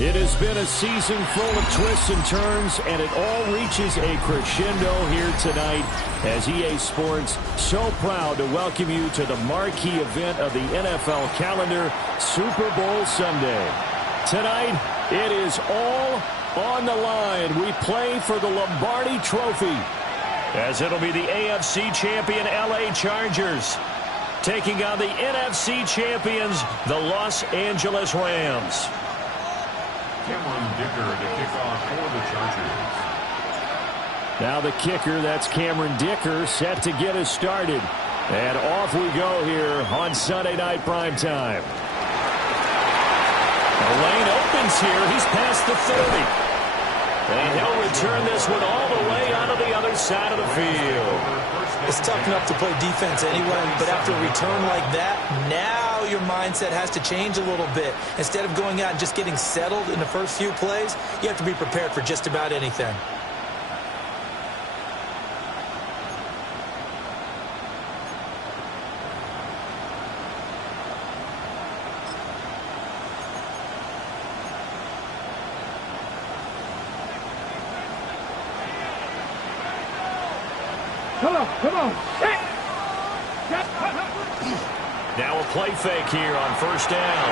It has been a season full of twists and turns, and it all reaches a crescendo here tonight as EA Sports so proud to welcome you to the marquee event of the NFL calendar, Super Bowl Sunday. Tonight, it is all on the line. We play for the Lombardi Trophy, as it'll be the AFC champion LA Chargers taking on the NFC champions, the Los Angeles Rams. Cameron Dicker to kick off for the Chargers. Now the kicker, that's Cameron Dicker, set to get us started. And off we go here on Sunday Night Primetime. The lane opens here. He's past the 30. And he'll return this one all the way onto the other side of the field. It's tough enough to play defense anyway, but after a return like that, now your mindset has to change a little bit. Instead of going out and just getting settled in the first few plays, you have to be prepared for just about anything. Come on. Now a play fake here on first down.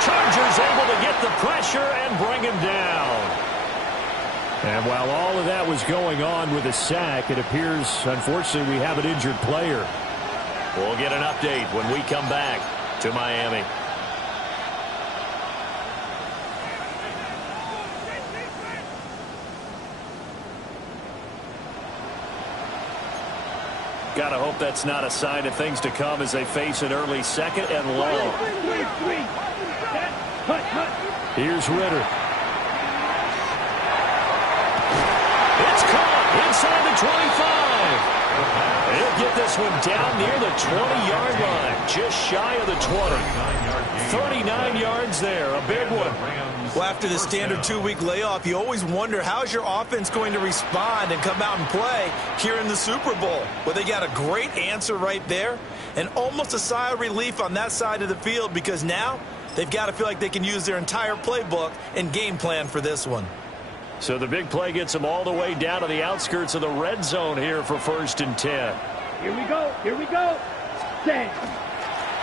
Chargers able to get the pressure and bring him down. And while all of that was going on with a sack, it appears, unfortunately, we have an injured player. We'll get an update when we come back to Miami. Gotta hope that's not a sign of things to come as they face an early second and long. Here's Ritter. It's caught inside the 25. He'll get this one down near the 20-yard line, just shy of the 20. 39 yards there, a big one. Well, after the standard 2-week layoff, you always wonder how's your offense going to respond and come out and play here in the Super Bowl. Well, they got a great answer right there and almost a sigh of relief on that side of the field because now they've got to feel like they can use their entire playbook and game plan for this one. So the big play gets them all the way down to the outskirts of the red zone here for 1st and 10. Here we go. 10.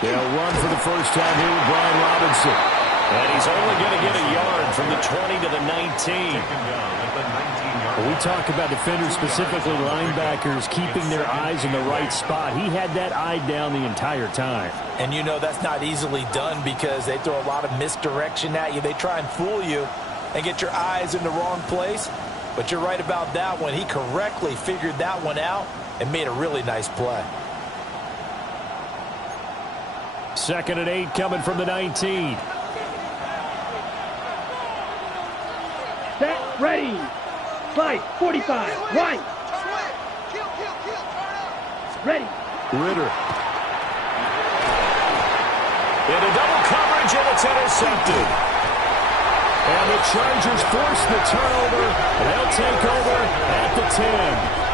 They'll run for the first time here with Brian Robinson. And he's only going to get a yard from the 20 to the 19. When we talk about defenders, specifically linebackers, keeping their eyes in the right spot, he had that eye down the entire time. And you know that's not easily done because they throw a lot of misdirection at you. They try and fool you and get your eyes in the wrong place. But you're right about that one. He correctly figured that one out and made a really nice play. 2nd and 8 coming from the 19. Set, ready. Slide, 45, right. Ready. Ritter. Into double coverage, and it's intercepted. And the Chargers force the turnover. They'll take over at the 10.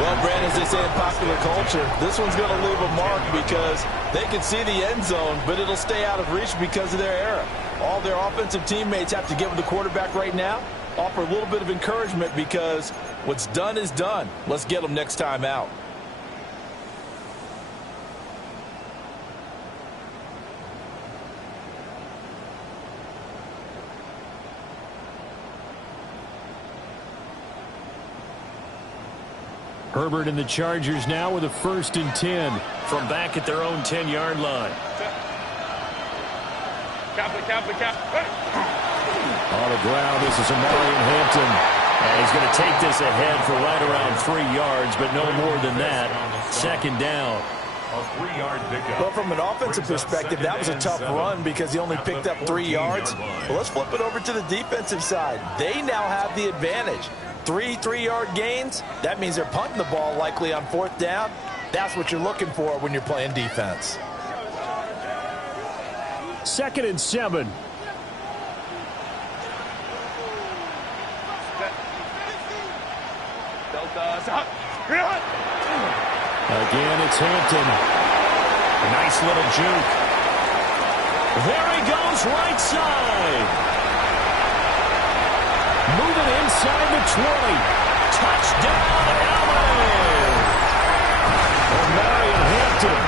Well, Brandon, as they say in popular culture, this one's going to leave a mark because they can see the end zone, but it'll stay out of reach because of their error. All their offensive teammates have to get with the quarterback right now, offer a little bit of encouragement because what's done is done. Let's get them next time out. Herbert and the Chargers now with a 1st and 10 from back at their own 10-yard line. On the ground, this is Amarian Hampton. And he's going to take this ahead for right around 3 yards, but no more than that. 2nd down. A 3-yard pickup. Well, from an offensive perspective, that was a tough run because he only picked up 3 yards. Well, let's flip it over to the defensive side. They now have the advantage. 3 3-yard gains, that means they're punting the ball likely on 4th down. That's what you're looking for when you're playing defense. 2nd and 7. Again, it's Hampton. A nice little juke. There he goes, right side. Moving inside the 20. Touchdown, LA. Marion Hampton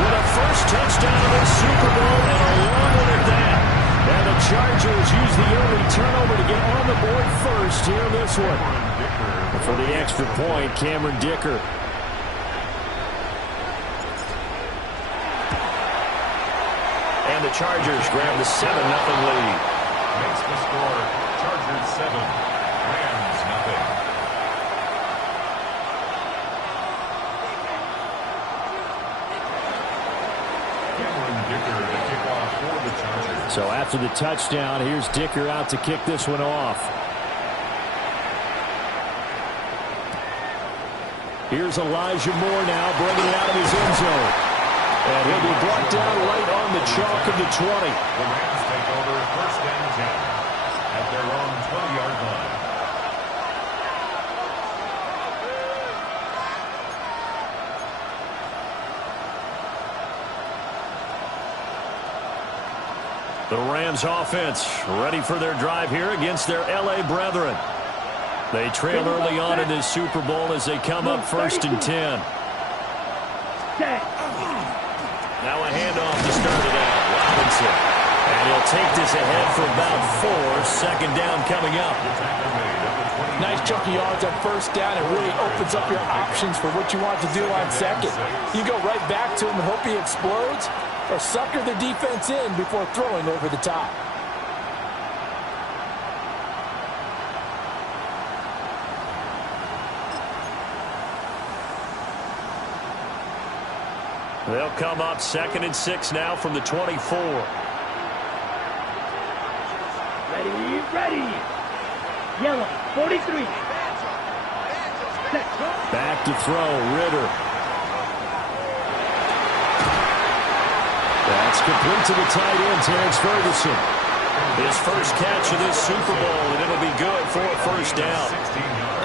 with a first touchdown of the Super Bowl and a long one at that. And the Chargers use the early turnover to get on the board first here in this one. And for the extra point, Cameron Dicker. And the Chargers grab the 7-0 lead. Makes the score Chargers 7, Rams nothing. Cameron Dicker to kick off for the Chargers. So after the touchdown, here's Dicker out to kick this one off. Here's Elijah Moore now bringing it out of his end zone. And he'll be brought down right on the chalk of the 20. The Rams take over 1st and 10 at their own 20-yard line. The Rams offense ready for their drive here against their LA brethren. They trail early on in this Super Bowl as they come up 1st and 10. Now a handoff to start it out. Robinson. And he'll take this ahead for about 4. 2nd down coming up. Nice chunky yards on 1st down. It really opens up your options for what you want to do on 2nd. You go right back to him and hope he explodes, or sucker the defense in before throwing over the top. They'll come up 2nd and 6 now from the 24. Ready. Yellow, 43. Back to throw, Ritter. That's complete to the tight end, Terrence Ferguson. His first catch of this Super Bowl, and it'll be good for a 1st down.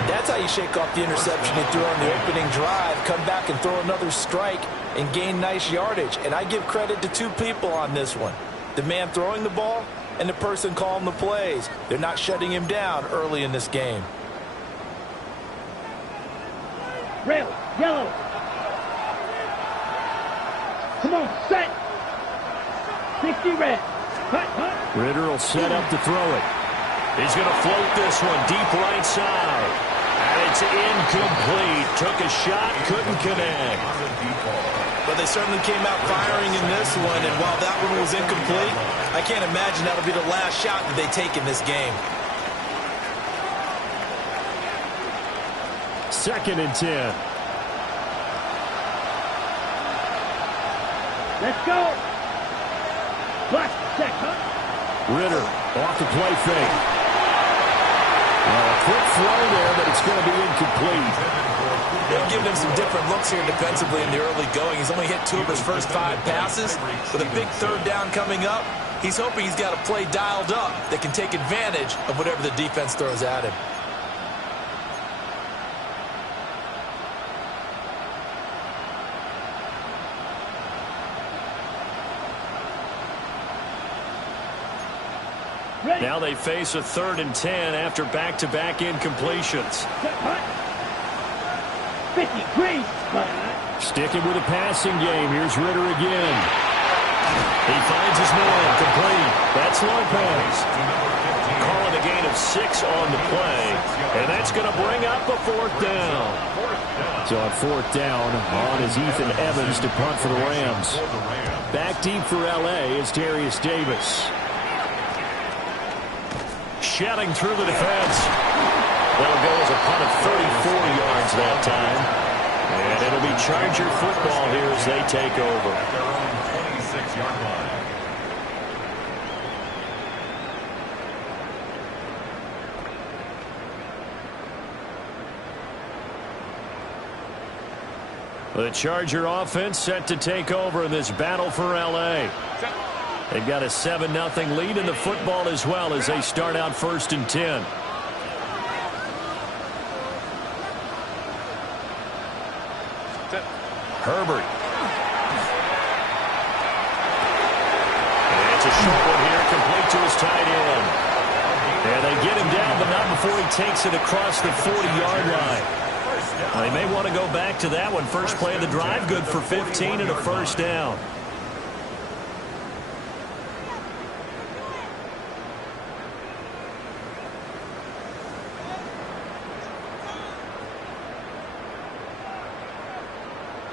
That's how you shake off the interception he threw on the opening drive, come back and throw another strike and gain nice yardage. And I give credit to 2 people on this one. The man throwing the ball and the person calling the plays. They're not shutting him down early in this game. Rail, yellow. Come on, set. 60 red. Hut. Ritter will set up to throw it. He's going to float this one deep right side. And it's incomplete. Took a shot, couldn't connect. But they certainly came out firing in this one, and while that one was incomplete, I can't imagine that'll be the last shot that they take in this game. 2nd and 10. Let's go. Black, check, huh? Ritter off the play fake. A quick throw there, but it's going to be incomplete. They're giving him some different looks here defensively in the early going. He's only hit 2 of his first 5 passes. With a big 3rd down coming up, he's hoping he's got a play dialed up that can take advantage of whatever the defense throws at him. Now they face a 3rd and 10 after back-to-back incompletions. 50, green. Sticking with a passing game. Here's Ritter again. He finds his man. Complete. That's Lopez. Calling a gain of 6 on the play. And that's going to bring up a 4th down. So on 4th down, on is Ethan Evans to punt for the Rams. Back deep for L.A. is Darius Davis. Shedding through the defense. That'll go as a punt of 34 yards that time. And it'll be Charger football here as they take over. At their own 26-yard line. The Charger offense set to take over in this battle for L.A. They've got a 7-0 lead in the football as well as they start out 1st and 10. Herbert. And it's a short one here, complete to his tight end. And they get him down, but not before he takes it across the 40-yard line. They may want to go back to that one. First play of the drive, good for 15 and a first down.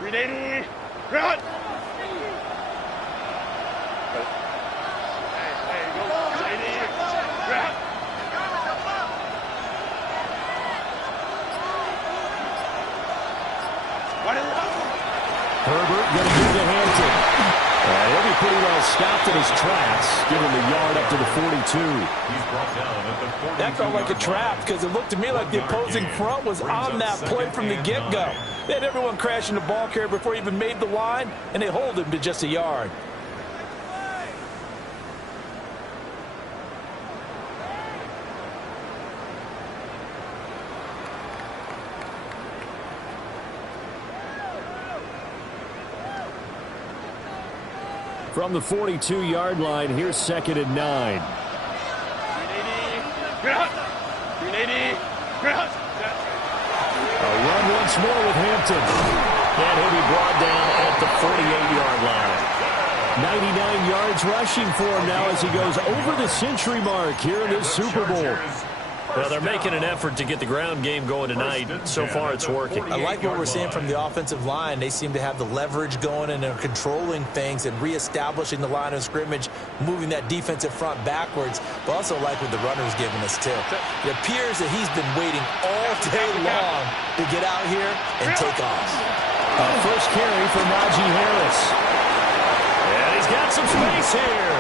Ready, run! Herbert going to give to Hampton. He'll be pretty well stopped in his tracks, giving the yard up to the 42. He's brought down at the 42. That felt like a trap because it looked to me like the opposing front was on that play from the get-go. They had everyone crashing the ball carrier before he even made the line, and they hold him to just a yard. From the 42-yard line, here's 2nd and 9. A run once more with Hampton. And he'll be brought down at the 48-yard line. 99 yards rushing for him now as he goes over the century mark here in this Super Bowl. Well, they're making an effort to get the ground game going tonight. So far, it's working. I like what we're seeing from the offensive line. They seem to have the leverage going, and they're controlling things and reestablishing the line of scrimmage, moving that defensive front backwards, but also like what the runner's giving us, too. It appears that he's been waiting all day long to get out here and take off. First carry for Najee Harris. And he's got some space here.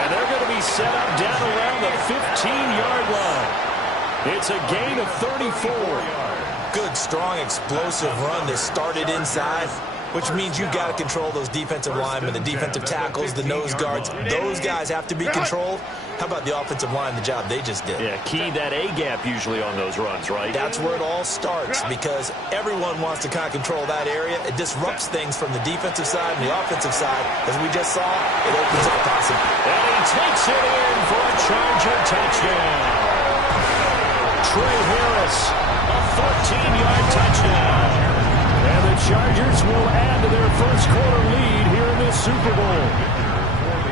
And they're going to be set up down around the 15-yard line. It's a gain of 34. Good, strong, explosive run that started inside, which means you've got to control those defensive linemen, the defensive tackles, the nose guards. Those guys have to be controlled. How about the offensive line, the job they just did? Yeah, key that A-gap usually on those runs, right? That's where it all starts because everyone wants to kind of control that area. It disrupts things from the defensive side and the offensive side. As we just saw, it opens up possibilities. And he takes it in for a Charger touchdown. Trey Harris, a 14-yard touchdown. And the Chargers will add to their first quarter lead here in this Super Bowl.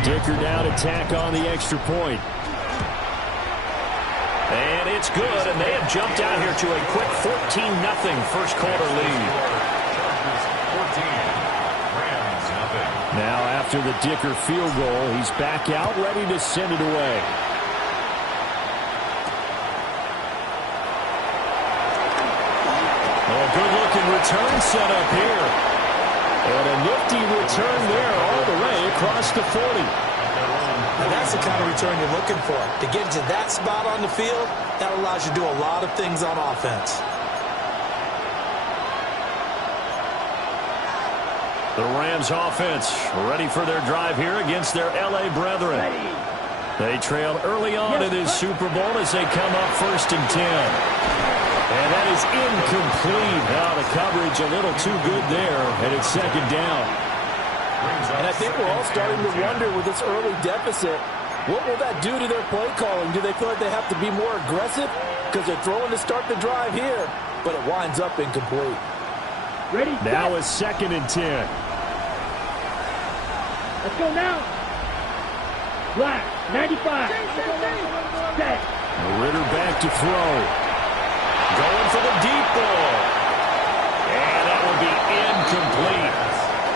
Dicker down to tack on the extra point. And it's good, and they have jumped out here to a quick 14-0 first quarter lead. Now after the Dicker field goal, he's back out ready to send it away. Good-looking return set up here. And a nifty return there all the way across the 40. Now that's the kind of return you're looking for. To get to that spot on the field, that allows you to do a lot of things on offense. The Rams offense ready for their drive here against their LA brethren. They trailed early on in this Super Bowl as they come up 1st and 10. And that is incomplete. Now the coverage a little too good there, and it's 2nd down. And I think we're all starting to wonder with this early deficit, what will that do to their play calling? Do they feel like they have to be more aggressive? Because they're throwing to start the drive here, but it winds up incomplete. Ready, now it's 2nd and 10. Let's go now. Black, 95. Set. Ritter back to throw. Going for the deep ball. And that will be incomplete.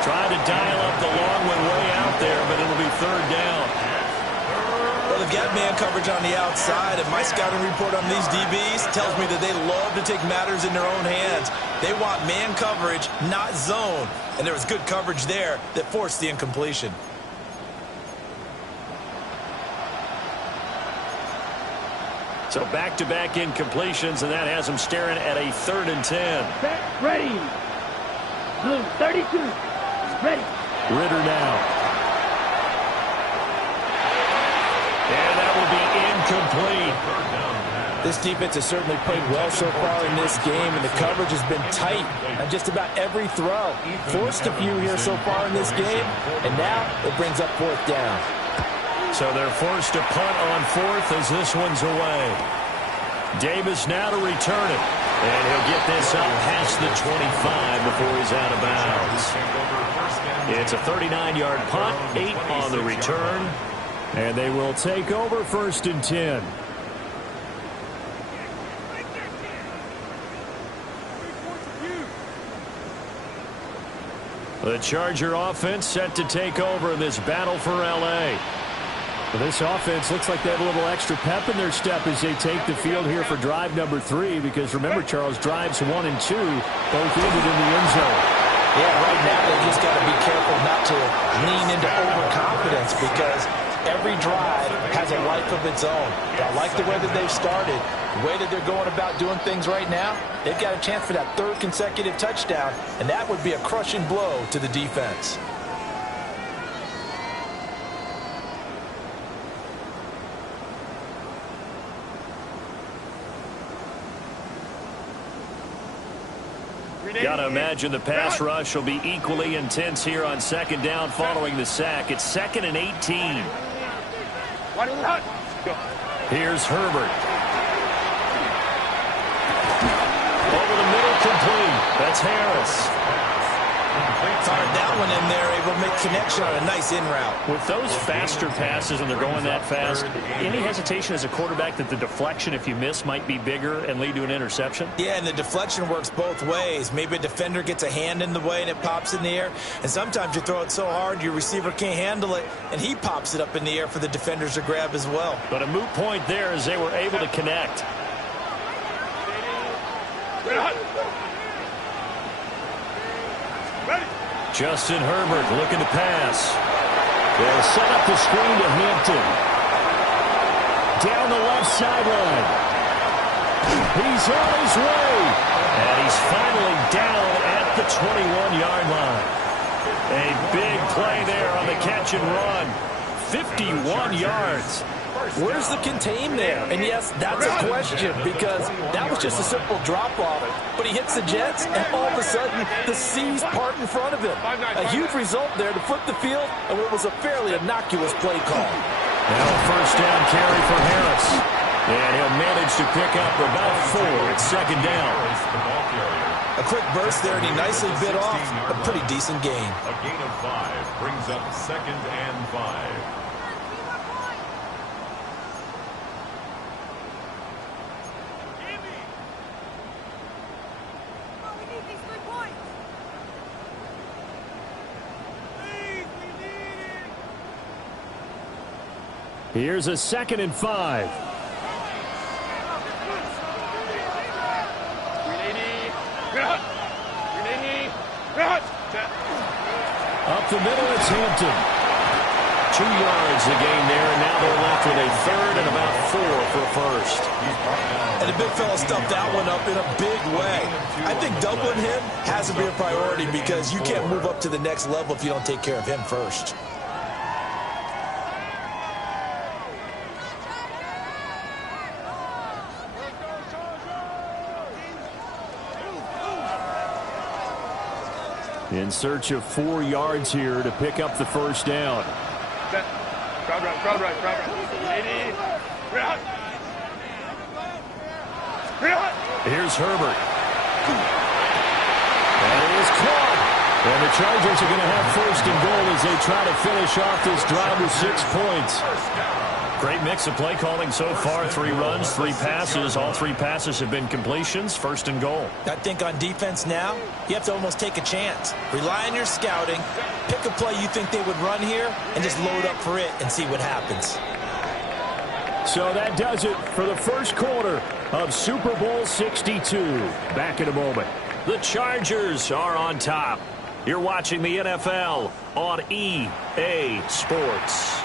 Trying to dial up the long one way out there, but it'll be 3rd down. Well, they've got man coverage on the outside, and my scouting report on these DBs tells me that they love to take matters in their own hands. They want man coverage, not zone. And there was good coverage there that forced the incompletion. So back-to-back incompletions, and that has them staring at a 3rd and 10. Set, ready. Blue, 32. Ready. Ritter now. This defense has certainly played well so far in this game, and the coverage has been tight on just about every throw. Forced a few here so far in this game, and now it brings up 4th down. So they're forced to punt on 4th as this one's away. Davis now to return it. And he'll get this up past the 25 before he's out of bounds. It's a 39-yard punt, 8 on the return. And they will take over 1st and 10. The Charger offense set to take over this battle for L.A. Well, this offense looks like they have a little extra pep in their step as they take the field here for drive number 3, because remember, Charles, drives 1 and 2 both ended in the end zone. Yeah, right now they just got to be careful not to lean into overconfidence, because every drive has a life of its own. I like the way that they've started, the way that they're going about doing things right now. They've got a chance for that 3rd consecutive touchdown, and that would be a crushing blow to the defense. Got to imagine the pass rush will be equally intense here on 2nd down following the sack. It's 2nd and 18. Here's Herbert. Over the middle, complete. That's Harris. Fired that one in there, able to make connection on a nice in route. With those faster passes, when they're going that fast, any hesitation as a quarterback that the deflection, if you miss, might be bigger and lead to an interception? Yeah, and the deflection works both ways. Maybe a defender gets a hand in the way and it pops in the air. And sometimes you throw it so hard your receiver can't handle it, and he pops it up in the air for the defenders to grab as well. But a moot point there as they were able to connect. Justin Herbert looking to pass. They'll set up the screen to Hampton. Down the left sideline. He's on his way. And he's finally down at the 21-yard line. A big play there on the catch and run. 51 yards. Where's the contain there? And yes, that's a question, because that was just a simple drop-off. But he hits the Jets, and all of a sudden, the seas part in front of him. A huge result there to flip the field, and what was a fairly innocuous play call. Now a 1st down carry for Harris. And he'll manage to pick up about 4 at 2nd down. A quick burst there, and he nicely bit off a pretty decent gain. A gain of 5 brings up 2nd and 5. Here's a 2nd and 5. Up the middle, it's Hampton. 2 yards the gain there, and now they're left with a 3rd and about 4 for 1st. And the big fella stuffed that one up in a big way. I think doubling him has to be a priority, because you can't move up to the next level if you don't take care of him first. In search of 4 yards here to pick up the 1st down. Crowd right. Here's Herbert. And it is caught. And the Chargers are going to have 1st and goal as they try to finish off this drive with 6 points. Great mix of play calling so far. 3 runs, 3 passes. All 3 passes have been completions. 1st and goal. I think on defense now, you have to almost take a chance. Rely on your scouting. Pick a play you think they would run here and just load up for it and see what happens. So that does it for the 1st quarter of Super Bowl 62. Back in a moment. The Chargers are on top. You're watching the NFL on EA Sports.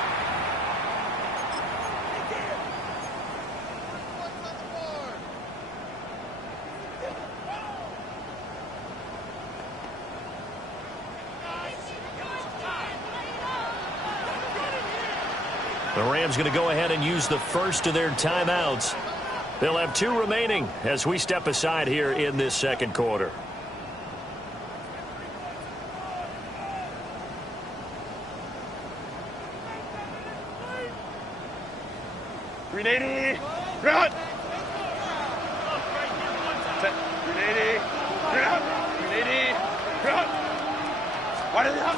The The Rams going to go ahead and use the first of their timeouts. They'll have 2 remaining as we step aside here in this second quarter. Ready, run! 380, run! 380, run! What is up?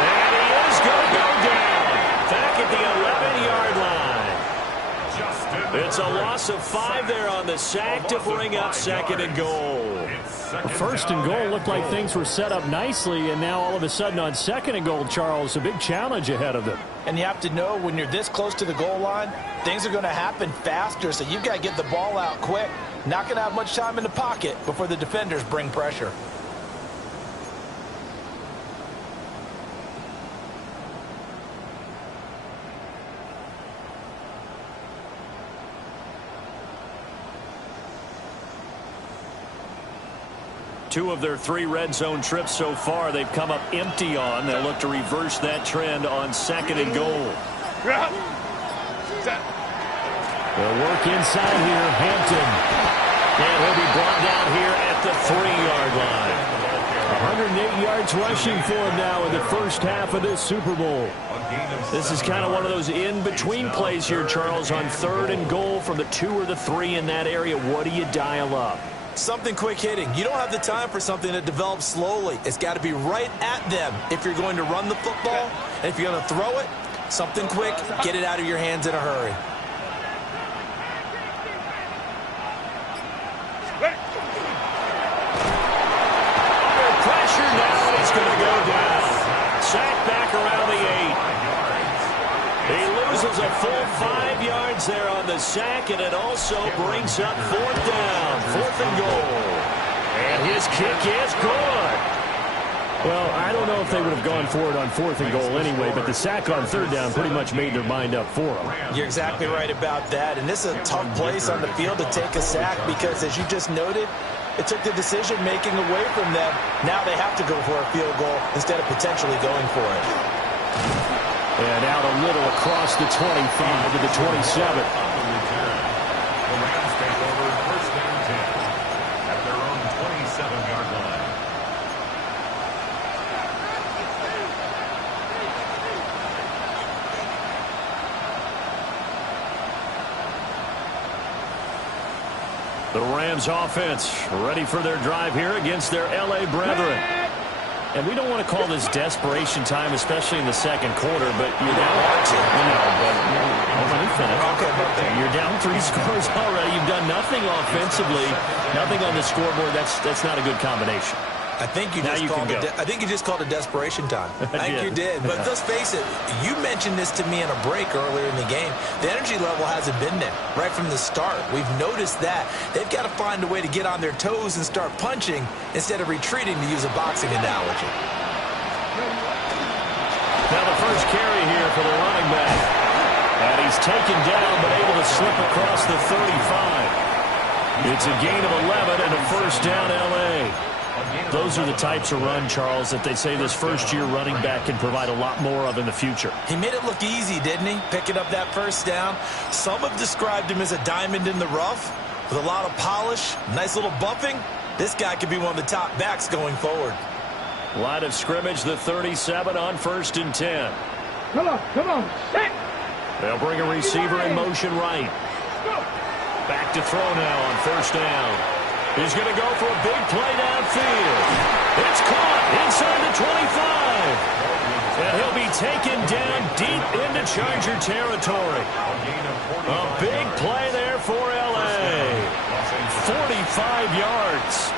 And he is going to go down. Back at the 11-yard line. It's a loss of 5 there on the sack to bring up second and goal. First and goal looked like things were set up nicely, and now all of a sudden on second and goal, Charles, a big challenge ahead of them. And you have to know when you're this close to the goal line, things are going to happen faster, so you've got to get the ball out quick. Not going to have much time in the pocket before the defenders bring pressure. Two of their 3 red zone trips so far they've come up empty on. They'll look to reverse that trend on second and goal. They'll work inside here. Hampton. And he'll be brought down here at the 3-yard line. 108 yards rushing for him now in the first half of this Super Bowl. This is kind of one of those in-between plays here, Charles, on third and goal from the 2 or the 3 in that area. What do you dial up? Something quick hitting. You don't have the time for something that develops slowly. It's got to be right at them if you're going to run the football. And if you're going to throw it, something quick, get it out of your hands in a hurry. Under pressure now, he's going to go down. Sacked back around the 8. He loses a full 5 yards there on the sack, and it also brings up 4th down, 4th and goal. And his kick is good. Well, I don't know if they would have gone for it on 4th and goal anyway, but the sack on 3rd down pretty much made their mind up for them. You're exactly right about that, and this is a tough place on the field to take a sack because, as you just noted, it took the decision-making away from them. Now they have to go for a field goal instead of potentially going for it. And out a little across the 25 to the 27. The Rams take over first down 10 at their own 27-yard line. The Rams offense ready for their drive here against their L.A. brethren. And we don't want to call this desperation time, especially in the second quarter, but you're down. You're down 3 scores already. You've done nothing offensively, nothing on the scoreboard. That's not a good combination. I think you just called it desperation time. I think you did. But let's face it, you mentioned this to me in a break earlier in the game. The energy level hasn't been there right from the start. We've noticed that. They've got to find a way to get on their toes and start punching instead of retreating, to use a boxing analogy. Now the first carry here for the running back. And he's taken down but able to slip across the 35. It's a gain of 11 and a first down L.A. Those are the types of run, Charles, that they say this first-year running back can provide a lot more of in the future. He made it look easy, didn't he? Picking up that first down. Some have described him as a diamond in the rough with a lot of polish, nice little bumping. This guy could be one of the top backs going forward. Line of scrimmage, the 37 on 1st and 10. Come on, set. They'll bring a receiver in motion right. Back to throw now on 1st down. He's going to go for a big play downfield. It's caught inside the 25. And he'll be taken down deep into Charger territory. A big play there for L.A. 45 yards.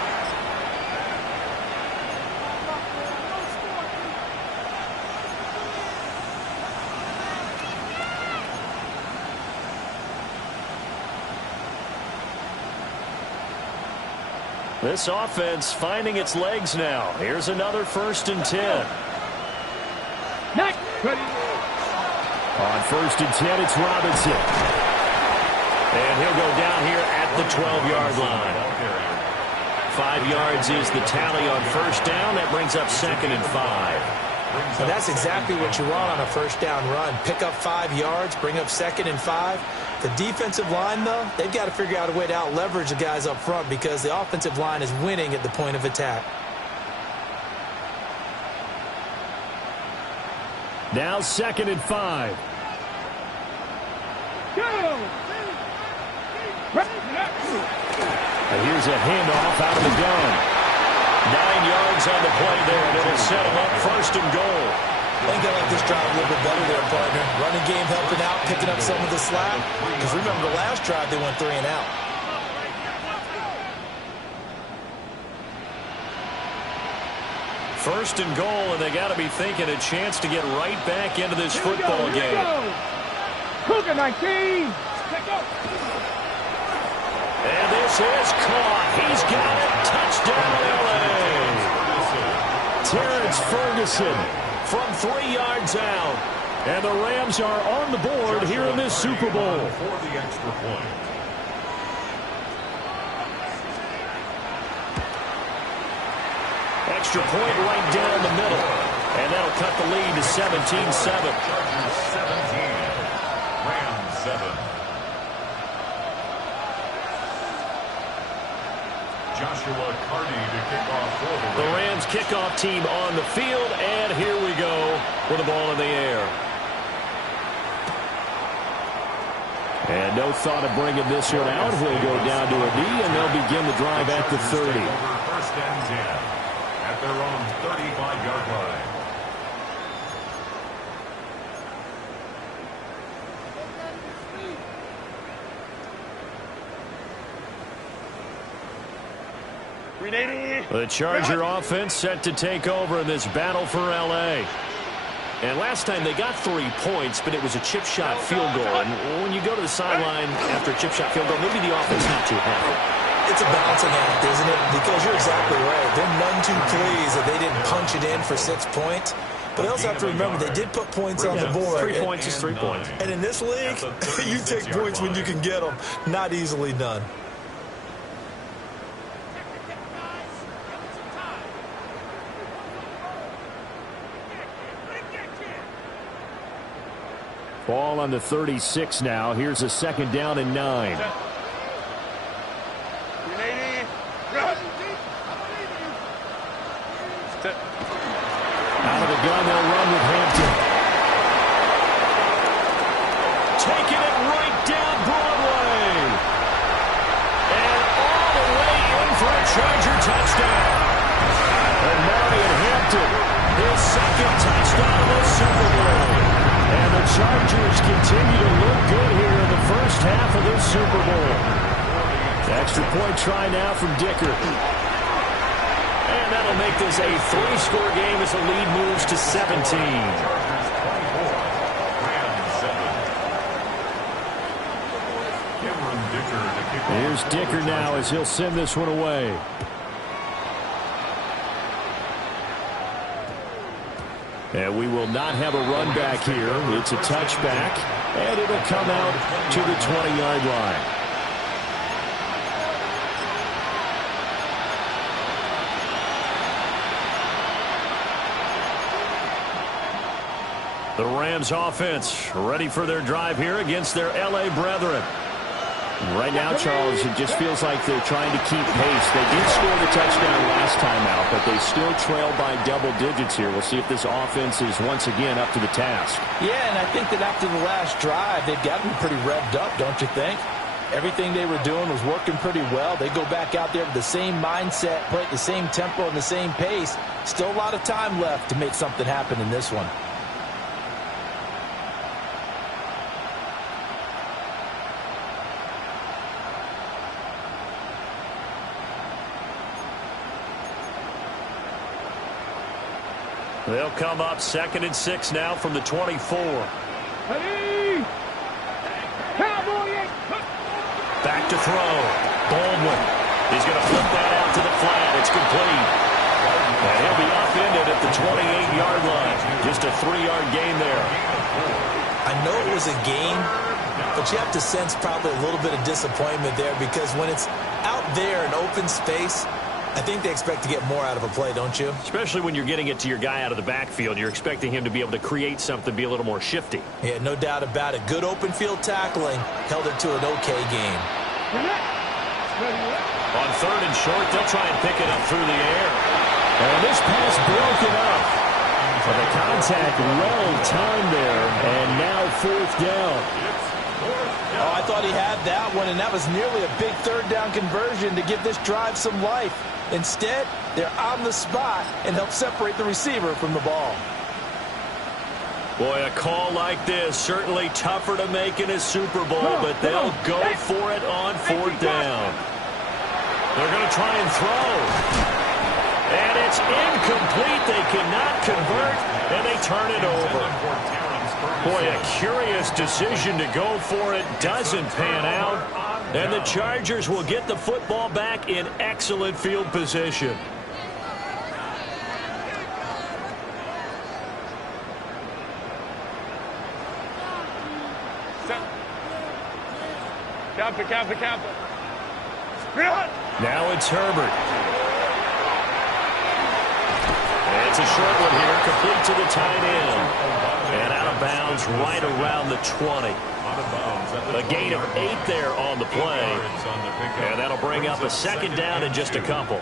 This offense finding its legs now. Here's another 1st and 10. Next. On 1st and 10, it's Robinson. And he'll go down here at the 12-yard line. 5 yards is the tally on 1st down. That brings up 2nd and 5. And that's exactly what you want on a first down run. Pick up 5 yards, bring up 2nd and 5. The defensive line, though, they've got to figure out a way to out-leverage the guys up front because the offensive line is winning at the point of attack. Now 2nd and 5. And here's a handoff out of the gun. 9 yards on the play there, and it'll set them up 1st and goal. I think I like this drive a little bit better there, partner. Running game helping out, picking up some of the slack. Because remember, the last drive they went 3 and out. First and goal, and they got to be thinking a chance to get right back into this football game. Cougar 19. And this is caught. He's got it. Touchdown, LA. Terrence Ferguson from 3 yards out. And the Rams are on the board here in this Super Bowl. For the extra point. Extra point right down the middle. And that'll cut the lead to 17-7. Chargers 17. Rams 7. Joshua Carty to kick off for The Rams kickoff team on the field, and here we go with the ball in the air. And no thought of bringing this one out. He'll go down to a knee, and they'll begin the drive at the 30. First and 10 at their own 35-yard line. The Charger offense set to take over in this battle for L.A. And last time they got 3 points, but it was a chip shot field goal. And when you go to the sideline after a chip shot field goal, maybe the offense not too happy. It's a balancing act, isn't it? Because you're exactly right. They're none too pleased that they didn't punch it in for 6 points. But they also have to remember they did put points on the board. 3 points is 3 points. And in this league, you take points when you can get them. Not easily done. Ball on the 36 now. Here's a 2nd down and 9. Out of the gun, they'll run with Hampton. Taking it right down Broadway. And all the way in for a Charger touchdown. And Marion Hampton, his 2nd touchdown of the Super Bowl. And the Chargers continue to look good here in the first half of this Super Bowl. Extra point try now from Dicker. And that'll make this a 3-score game as the lead moves to 17. Here's Dicker now as he'll send this one away. And we will not have a run back here. It's a touchback, and it'll come out to the 20-yard line. The Rams offense ready for their drive here against their L.A. brethren. Right now, Charles, it just feels like they're trying to keep pace. They did score the touchdown last time out, but they still trail by double digits here. We'll see if this offense is once again up to the task. Yeah, and I think that after the last drive, they've got to be pretty revved up, don't you think? Everything they were doing was working pretty well. They go back out there with the same mindset, play at the same tempo and the same pace. Still a lot of time left to make something happen in this one. They'll come up 2nd and 6 now from the 24. Back to throw. Baldwin. He's going to flip that out to the flat. It's complete. And he'll be upended at the 28-yard line. Just a 3-yard gain there. I know it was a gain, but you have to sense probably a little bit of disappointment there because when it's out there in open space, I think they expect to get more out of a play, don't you? Especially when you're getting it to your guy out of the backfield. You're expecting him to be able to create something, be a little more shifty. Yeah, no doubt about it. Good open field tackling held it to an okay game. On 3rd and short, they'll try and pick it up through the air. And this pass broken up. But the contact well timed there, and now 4th down. Oh, I thought he had that one, and that was nearly a big 3rd down conversion to give this drive some life. Instead, they're on the spot and help separate the receiver from the ball. Boy, a call like this, certainly tougher to make in a Super Bowl, but they'll go for it on 4th down. They're going to try and throw. And it's incomplete. They cannot convert, and they turn it over. Boy, a curious decision to go for it. Doesn't pan out. And the Chargers will get the football back in excellent field position. Camp. Now it's Herbert. It's a short one here, complete to the tight end. And out of bounds right around the 20. A gain of 8 there on the play. And that'll bring up a 2nd down in just a couple.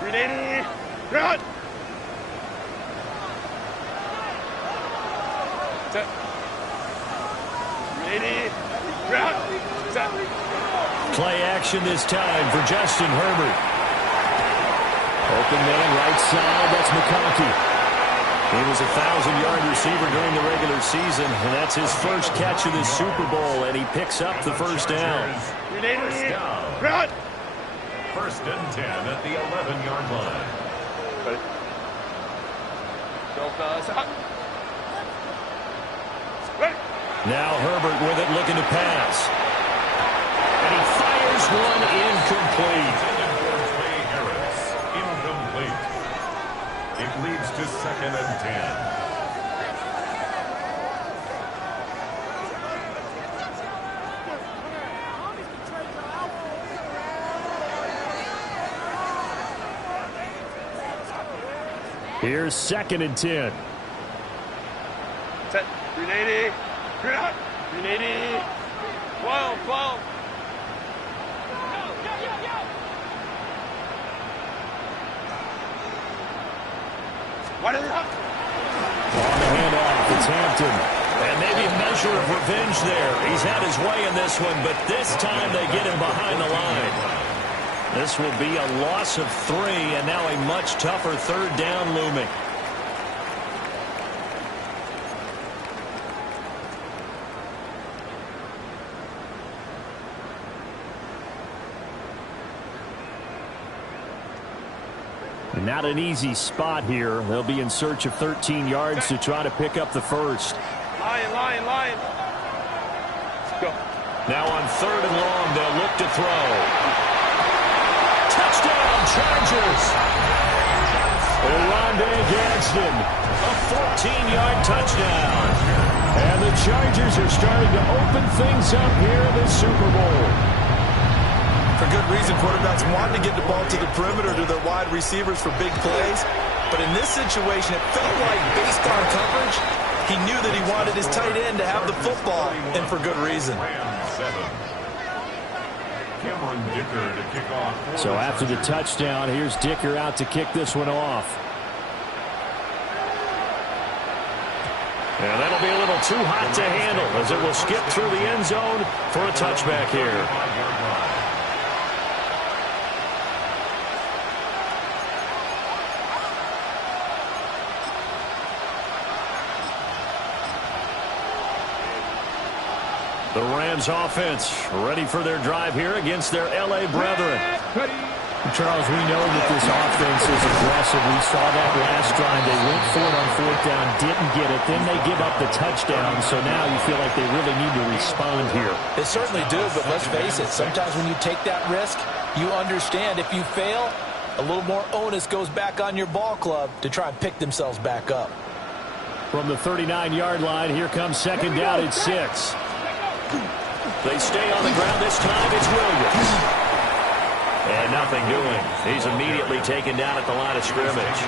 Ready, run! Set. Ready, run! Set. Play action this time for Justin Herbert. Open man right side, that's McConkey. He was a 1,000-yard receiver during the regular season, and that's his first catch of this Super Bowl, and he picks up the 1st down. Ready, run! 1st and 10 at the 11-yard line. Go, fellas. Ready. Now Herbert with it, looking to pass. And he fires one incomplete. It leads to 2nd and 10. Here's 2nd and 10. Set. 380. 380. 12. What is it? On the handoff, it's Hampton. And maybe a measure of revenge there. He's had his way in this one, but this time they get him behind the line. This will be a loss of 3, and now a much tougher 3rd down looming. Not an easy spot here. They'll be in search of 13 yards to try to pick up the 1st. Line. Let's go. Now on 3rd and long, they'll look to throw. Touchdown, Chargers! Rondé Gadsden, a 14-yard touchdown. And the Chargers are starting to open things up here in the Super Bowl. For good reason, quarterbacks want to get the ball to the perimeter to their wide receivers for big plays. But in this situation, it felt like based on coverage, he knew that he wanted his tight end to have the football, and for good reason. So after the touchdown, here's Dicker out to kick this one off. And that'll be a little too hot to handle as it will skip through the end zone for a touchback here. The Rams offense ready for their drive here against their L.A. brethren. Charles, we know that this offense is aggressive. We saw that last drive. They went for it on 4th down, didn't get it. Then they give up the touchdown. So now you feel like they really need to respond here. They certainly do, but let's face it. Sometimes when you take that risk, you understand if you fail, a little more onus goes back on your ball club to try and pick themselves back up. From the 39-yard line, here comes 2nd down at 6. They stay on the ground this time. It's Williams. He's immediately taken down at the line of scrimmage.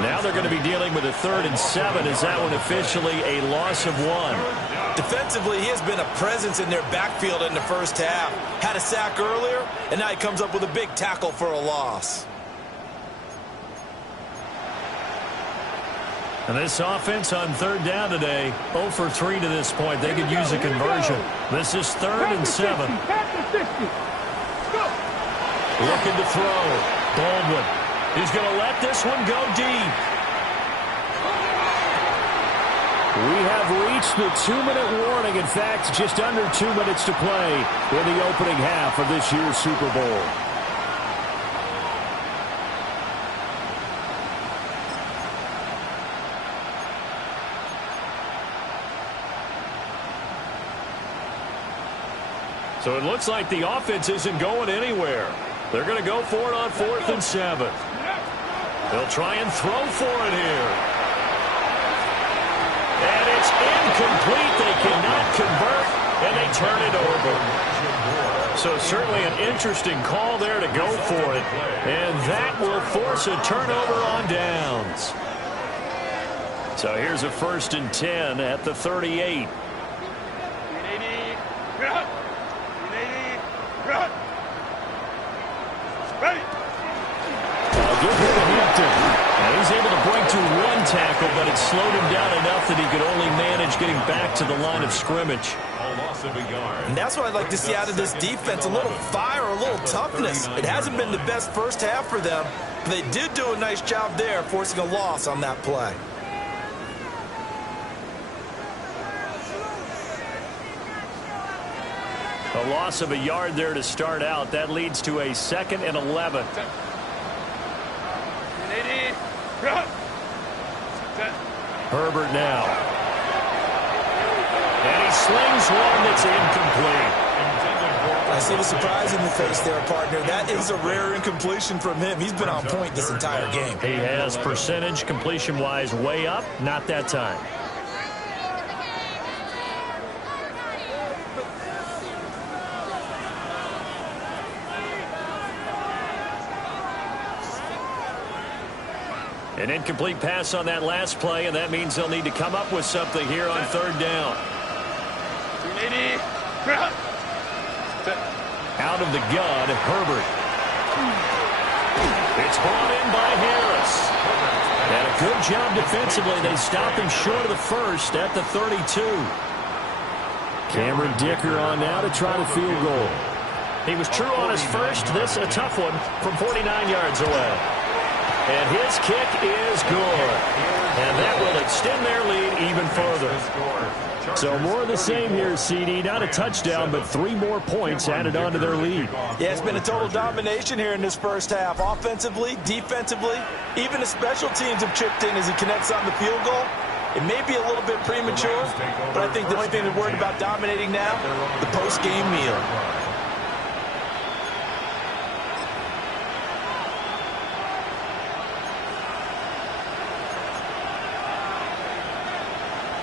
Now they're going to be dealing with a 3rd and 7. Is that one officially a loss of 1? Defensively, he has been a presence in their backfield in the first half. Had a sack earlier, and now he comes up with a big tackle for a loss. And this offense on 3rd down today, 0 for 3 to this point. They could use a conversion. This is 3rd and 7. Looking to throw. Baldwin. He's going to let this one go deep. We have reached the 2-minute warning. In fact, just under 2 minutes to play in the opening half of this year's Super Bowl. So it looks like the offense isn't going anywhere. They're going to go for it on 4th and 7. They'll try and throw for it here. And it's incomplete. They cannot convert, and they turn it over. So certainly an interesting call there to go for it. And that will force a turnover on downs. So here's a 1st and 10 at the 38. Give him to Hampton. And he's able to break to 1 tackle, but it slowed him down enough that he could only manage getting back to the line of scrimmage. And that's what I'd like to see out of this defense, a little fire, a little toughness. It hasn't been the best first half for them, but they did do a nice job there, forcing a loss on that play. A loss of a yard there to start out. That leads to a 2nd and 11. Herbert now. And he slings one that's incomplete. I see the surprise in your face there, partner. That is a rare incompletion from him. He's been on point this entire game. He has percentage completion-wise way up. Not that time. An incomplete pass on that last play, and that means they'll need to come up with something here on 3rd down. Out of the gun, Herbert. It's brought in by Harris. And a good job defensively. They stop him short of the 1st at the 32. Cameron Dicker on now to try the field goal. He was true on his first. This a tough one from 49 yards away. And his kick is good. And that will extend their lead even further. So more of the same here, CD. Not a touchdown, but 3 more points added on to their lead. Yeah, it's been a total domination here in this first half. Offensively, defensively, even the special teams have chipped in as he connects on the field goal. It may be a little bit premature, but I think the only thing they're worried about dominating now, the post-game meal.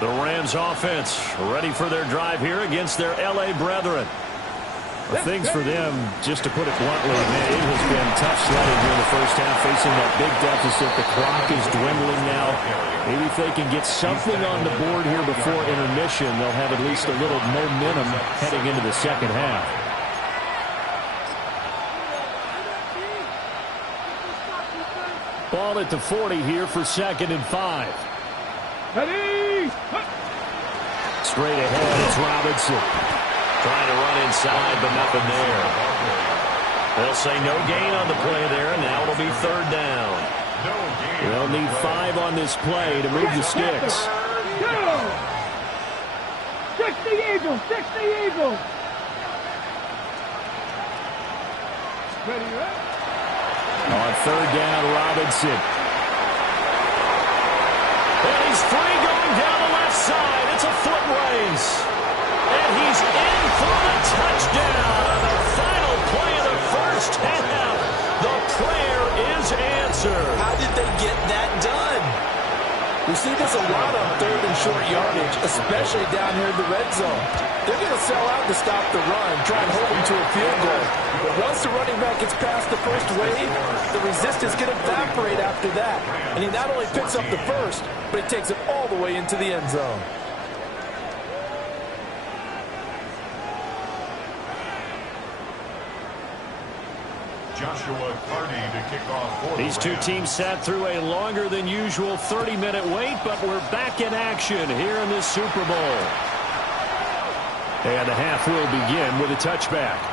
The Rams offense ready for their drive here against their LA brethren. Well, things for them, just to put it bluntly, man, it has been tough sledding here in the first half, facing that big deficit. The clock is dwindling now. Maybe if they can get something on the board here before intermission, they'll have at least a little momentum heading into the second half. Ball at the 40 here for 2nd and 5. Ready? Straight ahead, it's Robinson. Trying to run inside, but nothing there. They'll say no gain on the play there, and now it'll be 3rd down. They'll need 5 on this play to move the sticks. Go! 60 Eagles! 60 Eagles! Ready, right? On 3rd down, Robinson. And he's free going down the left side. It's a foot race. And he's in for the touchdown. The final play of the first half. The prayer is answered. How did they get that done? We see this a lot on 3rd and short yardage, especially down here in the red zone. They're going to sell out to stop the run, try and hold them to a field goal. once the running back gets past the first wave, the resistance can evaporate after that. And he not only picks up the first, but he takes it all the way into the end zone. Joshua Carney to kick off for These two teams sat through a longer than usual 30-minute wait, but we're back in action here in this Super Bowl. And the half will begin with a touchback.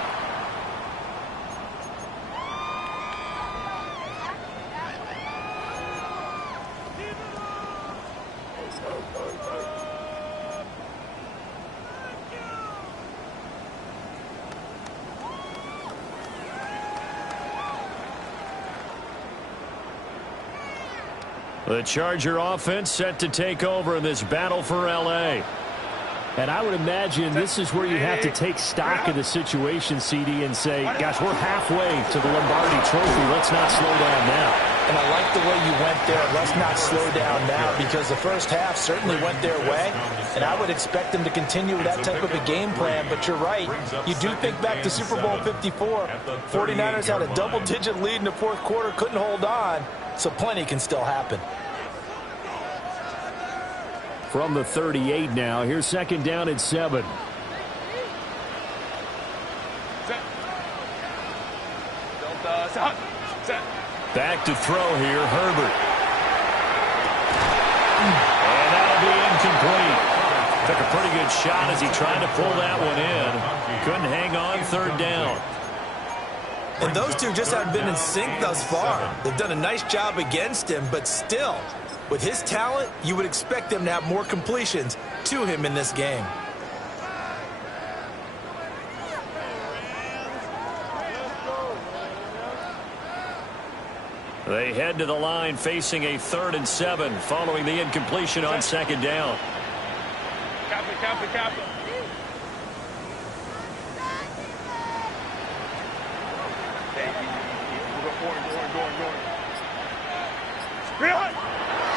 The Charger offense set to take over in this battle for L.A. And I would imagine this is where you have to take stock of the situation, CD, and say, gosh, we're halfway to the Lombardi Trophy. Let's not slow down now. And I like the way you went there. Let's not slow down now, because the first half certainly went their way. And I would expect them to continue with that type of a game plan. But you're right. You do think back to Super Bowl 54. 49ers had a double-digit lead in the fourth quarter, couldn't hold on. So plenty can still happen. From the 38 now, here's second down at 7. Back to throw here, Herbert. And that'll be incomplete. Took a pretty good shot as he tried to pull that one in. Couldn't hang on, third down. And those two just haven't been in sync thus far. They've done a nice job against him, but still, with his talent, you would expect them to have more completions to him in this game. They head to the line facing a 3rd and 7 following the incompletion on second down. Cap it.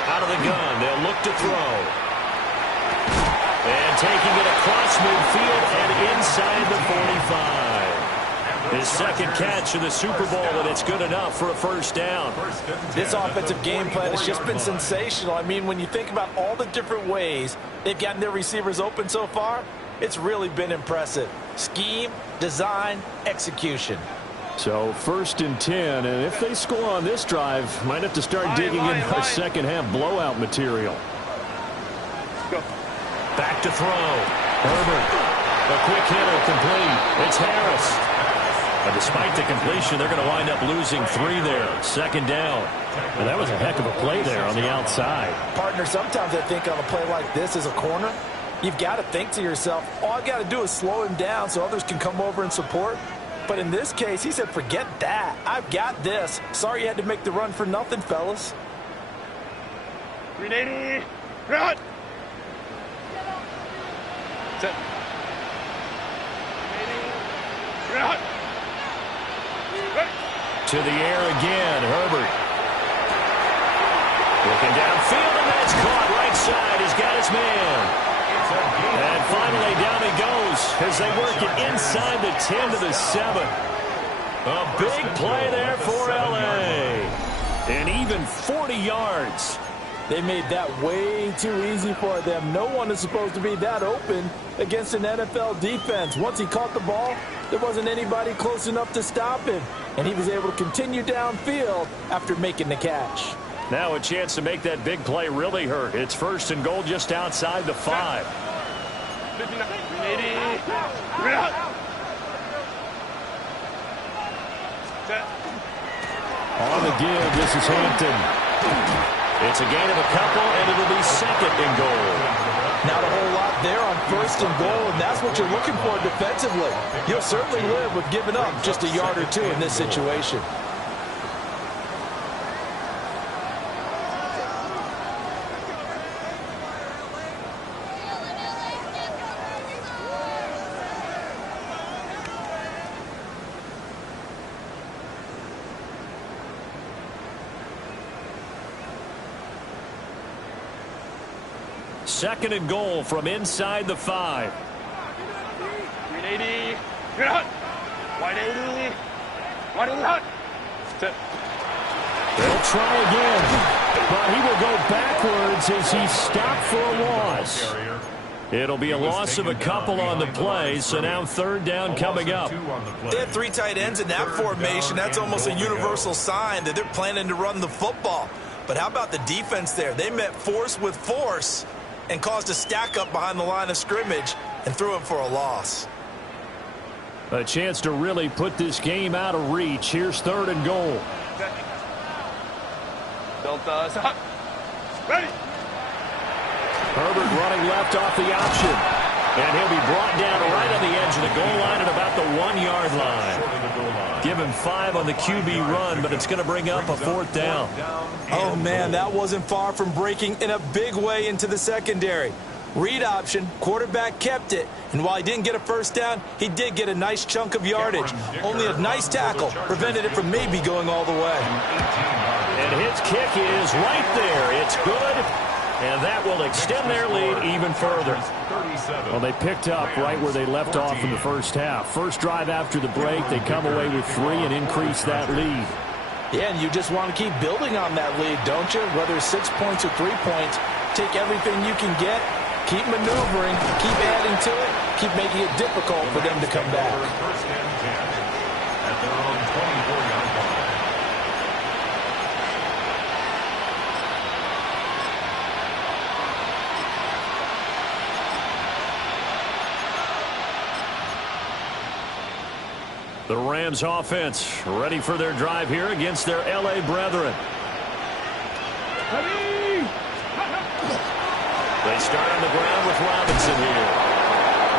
Out of the gun, they'll look to throw. And taking it across midfield and inside the 45. His second catch in the Super Bowl, and it's good enough for a first down. This offensive game plan has just been sensational. I mean, when you think about all the different ways they've gotten their receivers open so far, it's really been impressive. Scheme, design, execution. So 1st and 10, and if they score on this drive, might have to start digging in our second half blowout material. Back to throw. Herbert. A quick hitter complete. It's Harris. But despite the completion, they're going to wind up losing 3 there. Second down. And that was a heck of a play there on the outside. Partner, sometimes I think on a play like this as a corner, you've got to think to yourself, all I've got to do is slow him down so others can come over and support. But in this case, he said, forget that. I've got this. Sorry you had to make the run for nothing, fellas. 380. Run. Set. 380. Run. To the air again, Herbert. Looking downfield, and that's caught right side. He's got his man. And finally, down he goes as they work it inside the 10 to the 7. A big play there for L.A. And even 40 yards. They made that way too easy for them. No one is supposed to be that open against an NFL defense. Once he caught the ball, there wasn't anybody close enough to stop him. And he was able to continue downfield after making the catch. Now a chance to make that big play really hurt. It's 1st and goal just outside the 5. 59. 380. Run. Set. On the give, this is Hampton. It's a gain of a couple, and it'll be 2nd and goal. Not a whole lot there on 1st and goal, and that's what you're looking for defensively. You'll certainly live with giving up just a yard or 2 in this situation. Second and goal from inside the 5. 380. Run. 180. Set. They'll try again, but he will go backwards as he's stopped for a loss. It'll be a loss of a couple on the play, so now third down coming up. They had 3 tight ends in that formation. That's almost a universal sign that they're planning to run the football. But how about the defense there? They met force with force and caused a stack up behind the line of scrimmage and threw it for a loss. A chance to really put this game out of reach. Here's third and goal. Delta, stop. Ready. Herbert running left off the option. And he'll be brought down right on the edge of the goal line at about the 1-yard line. Give him 5 on the QB run, but it's going to bring up a fourth down. Oh, man, that wasn't far from breaking in a big way into the secondary. Read option, quarterback kept it, and while he didn't get a first down, he did get a nice chunk of yardage. Only a nice tackle prevented it from maybe going all the way. And his kick is right there. It's good. And that will extend their lead even further. Well, they picked up right where they left off in the first half. First drive after the break, they come away with 3 and increase that lead. Yeah, and you just want to keep building on that lead, don't you? Whether it's 6 points or 3 points, take everything you can get, keep maneuvering, keep adding to it, keep making it difficult for them to come back. First and 10 at their own 24-yard line. The Rams offense ready for their drive here against their LA brethren. They start on the ground with Robinson here.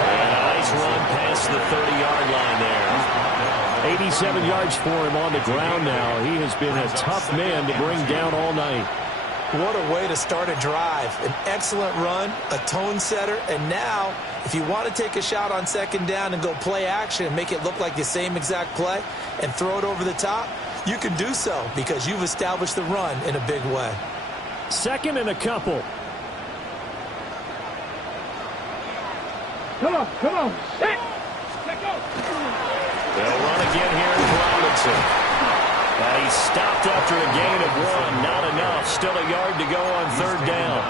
And a nice run past the 30-yard line there. 87 yards for him on the ground now. He has been a tough man to bring down all night. What a way to start a drive. An excellent run, a tone setter, and now if you want to take a shot on second down and go play action and make it look like the same exact play and throw it over the top, you can do so because you've established the run in a big way. Second and a couple. Come on. Set. Let go. They'll run again here with Robinson. He stopped after a gain of 1. Not enough. Still a yard to go on third down.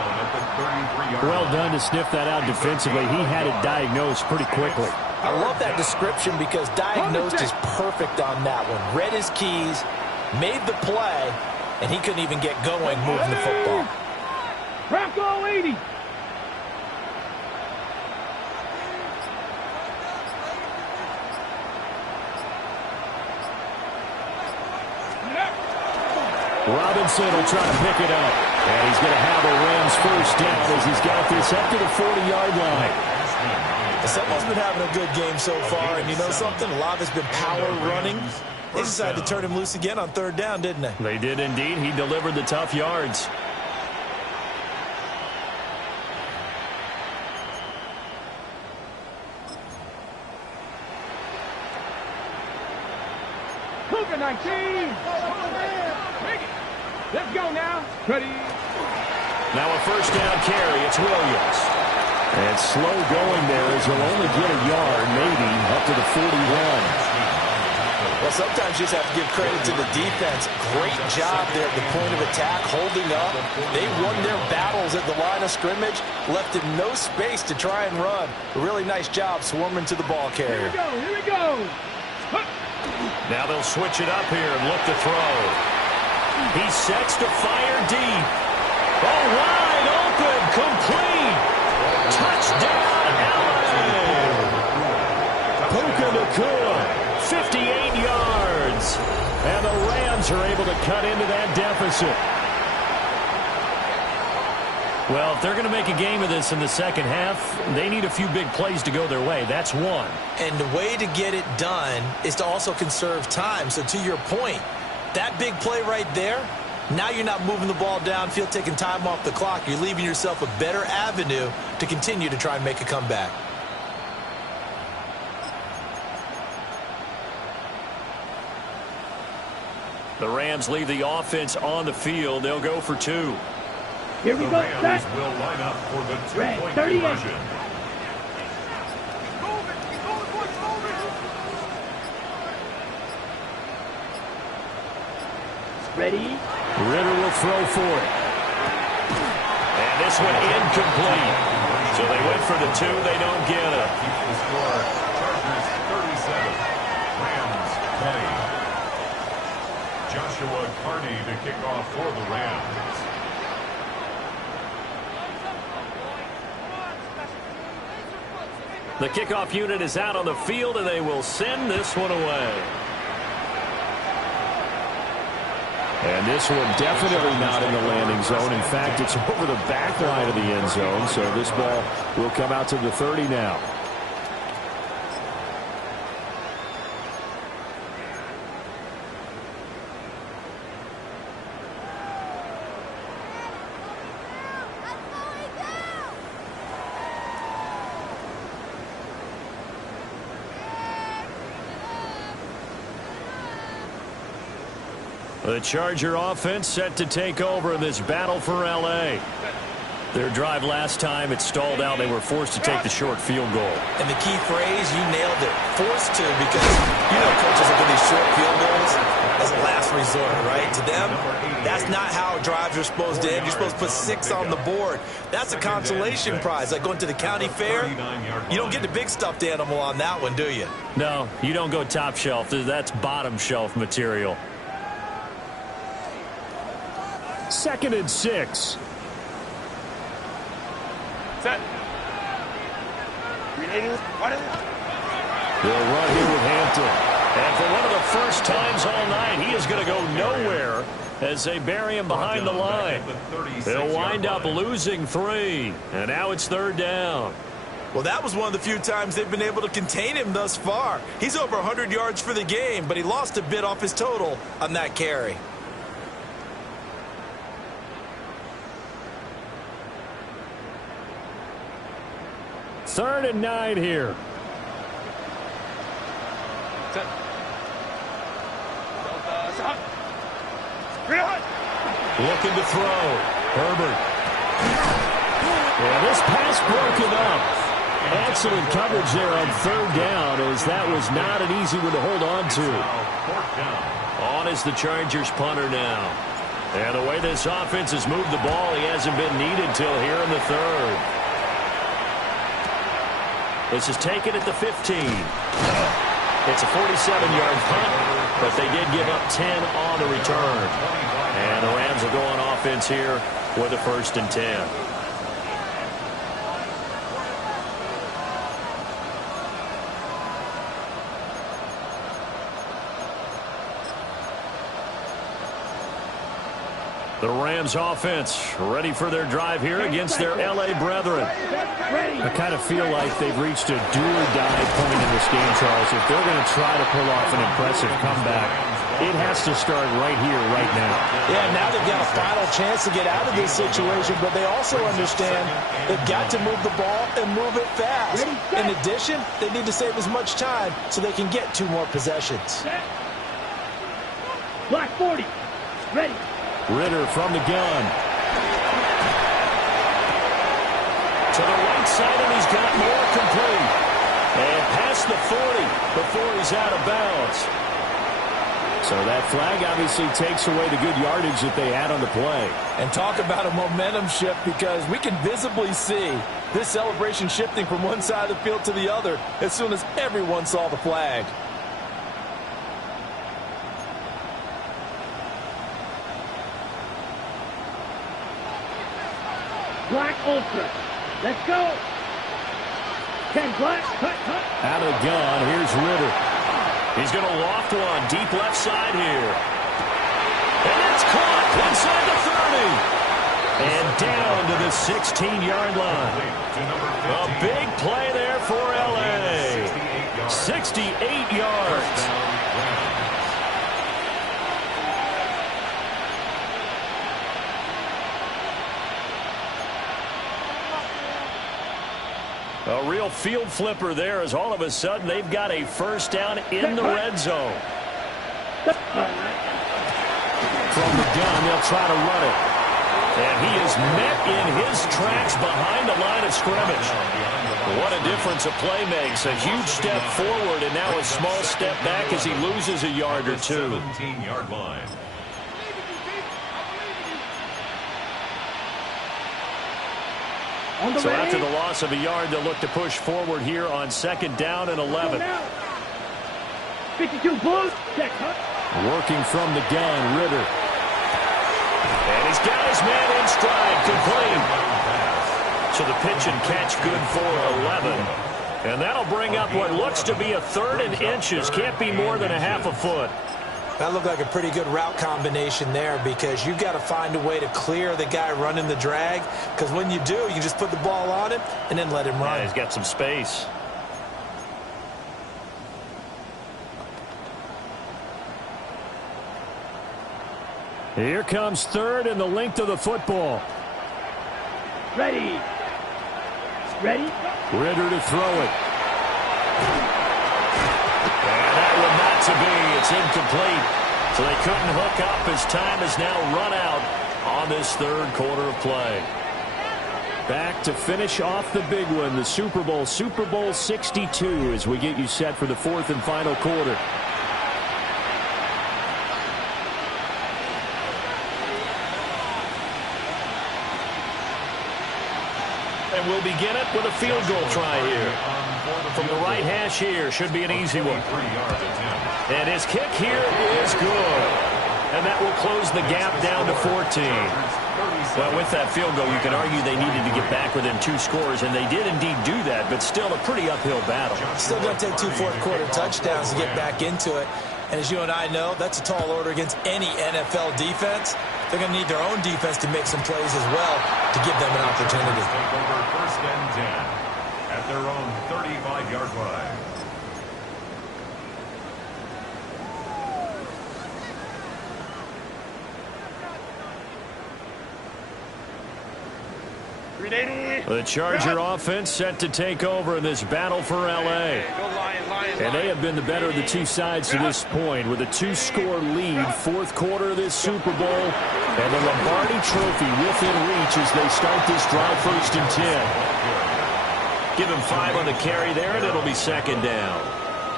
Well done to sniff that out defensively. He had it diagnosed pretty quickly. I love that description because diagnosed is perfect on that one. Read his keys, made the play, and he couldn't even get going moving the football. Bronco 80. Robinson will try to pick it up. And he's going to have a Rams first down as he's got this up to the 40-yard line. Someone's been having a good game so far, and you know something? A lot has been power running. They decided to turn him loose again on third down, didn't they? They did indeed. He delivered the tough yards. Cougar 19. Let's go now. Ready. Now a first down carry. It's Williams. And slow going there as he'll only get a yard, maybe, up to the 41. Well, sometimes you just have to give credit to the defense. Great job there at the point of attack, holding up. They won their battles at the line of scrimmage, left him no space to try and run. A really nice job swarming to the ball carrier. Here we go. Now they'll switch it up here and look to throw. He sets to fire deep. Oh, wide open, complete. Touchdown, LA. Puka Nacua, 58 yards. And the Rams are able to cut into that deficit. Well, if they're going to make a game of this in the second half, they need a few big plays to go their way. That's one. And the way to get it done is to also conserve time. So to your point, that big play right there, now you're not moving the ball downfield, taking time off the clock. You're leaving yourself a better avenue to continue to try and make a comeback. The Rams leave the offense on the field. They'll go for 2. Here we The go. Rams will line up for the two-point 38. conversion. Ready? Ritter will throw for it. And this one incomplete. So they went for the 2. They don't get it. Keeps the score. Chargers 37. Rams 20. Joshua Carney to kick off for the Rams. The kickoff unit is out on the field, and they will send this one away. And this one definitely not in the landing zone. In fact, it's over the back line of the end zone, so this ball will come out to the 30 now. The Charger offense set to take over in this battle for L.A. Their drive last time, it stalled out. They were forced to take the short field goal. And the key phrase, you nailed it, forced to, because you know coaches look at these short field goals as a last resort, right? To them, that's not how drives are supposed to end. You're supposed to put 6 on the board. That's a consolation prize. Like going to the county fair, you don't get the big stuffed animal on that one, do you? No, you don't go top shelf. That's bottom shelf material. 2nd and 6. Set. They'll run here with Hampton. And for one of the first times all night, he is going to go nowhere as they bury him behind the line. They'll wind up losing 3. And now it's 3rd down. Well, that was one of the few times they've been able to contain him thus far. He's over 100 yards for the game, but he lost a bit off his total on that carry. Third and 9 here. Set. Looking to throw. Herbert. Yeah, this pass broken up. Excellent coverage there on 3rd down, as that was not an easy one to hold on to. On is the Chargers punter now. And the way this offense has moved the ball, he hasn't been needed till here in the 3rd. This is taken at the 15. It's a 47-yard punt, but they did give up 10 on the return. And the Rams will go on offense here with a 1st and 10. The Rams offense ready for their drive here against their L.A. brethren. I kind of feel like they've reached a do-or-die point in this game, Charles. If they're going to try to pull off an impressive comeback, it has to start right here, right now. Yeah, now they've got a final chance to get out of this situation, but they also understand they've got to move the ball and move it fast. In addition, they need to save as much time so they can get 2 more possessions. Black 40. Ready. Ritter from the gun. To the right side, and he's got more complete. And past the 40 before he's out of bounds. So that flag obviously takes away the good yardage that they had on the play. And talk about a momentum shift, because we can visibly see this celebration shifting from one side of the field to the other as soon as everyone saw the flag. Black Ultra. Let's go. 10 black. Cut. Out of the gun, here's Ritter. He's going to loft one deep left side here. And it's caught inside the 30. And down to the 16-yard line. A big play there for L.A. 68 yards. A real field flipper there, as all of a sudden they've got a 1st down in the red zone. From the gun, they'll try to run it. And he is met in his tracks behind the line of scrimmage. What a difference a play makes. A huge step forward and now a small step back as he loses a yard or 2. 17-yard line. So after the loss of a yard, they'll look to push forward here on 2nd down and 11. 52 Bulls. Check. Working from the gun, Ritter. And he's got his man in stride, complete. So the pitch and catch good for 11. And that'll bring up what looks to be a 3rd and inches. Can't be more than a half a foot. That looked like a pretty good route combination there, because you've got to find a way to clear the guy running the drag, because when you do, you can just put the ball on him and then let him run. Yeah, he's got some space. Here comes 3rd and the length of the football. Ready. Ready. Ritter to throw it. And that one not to be. It's incomplete. So they couldn't hook up as time is now run out on this 3rd quarter of play. Back to finish off the big one, the Super Bowl, Super Bowl 62, as we get you set for the 4th and final quarter. And we'll begin it with a field goal try here. From the right hash here, should be an easy one. And his kick here is good. And that will close the gap down to 14. Well, with that field goal, you can argue they needed to get back within 2 scores, and they did indeed do that, but still a pretty uphill battle. Still going to take 2 fourth-quarter touchdowns to get back into it. And as you and I know, that's a tall order against any NFL defense. They're going to need their own defense to make some plays as well to give them an opportunity. Take over 1st and 10 at their own 35-yard line. The Charger offense set to take over in this battle for L.A. And they have been the better of the 2 sides to this point with a 2-score lead, 4th quarter of this Super Bowl, and the Lombardi Trophy within reach as they start this drive 1st and 10. Give him 5 on the carry there, and it'll be 2nd down.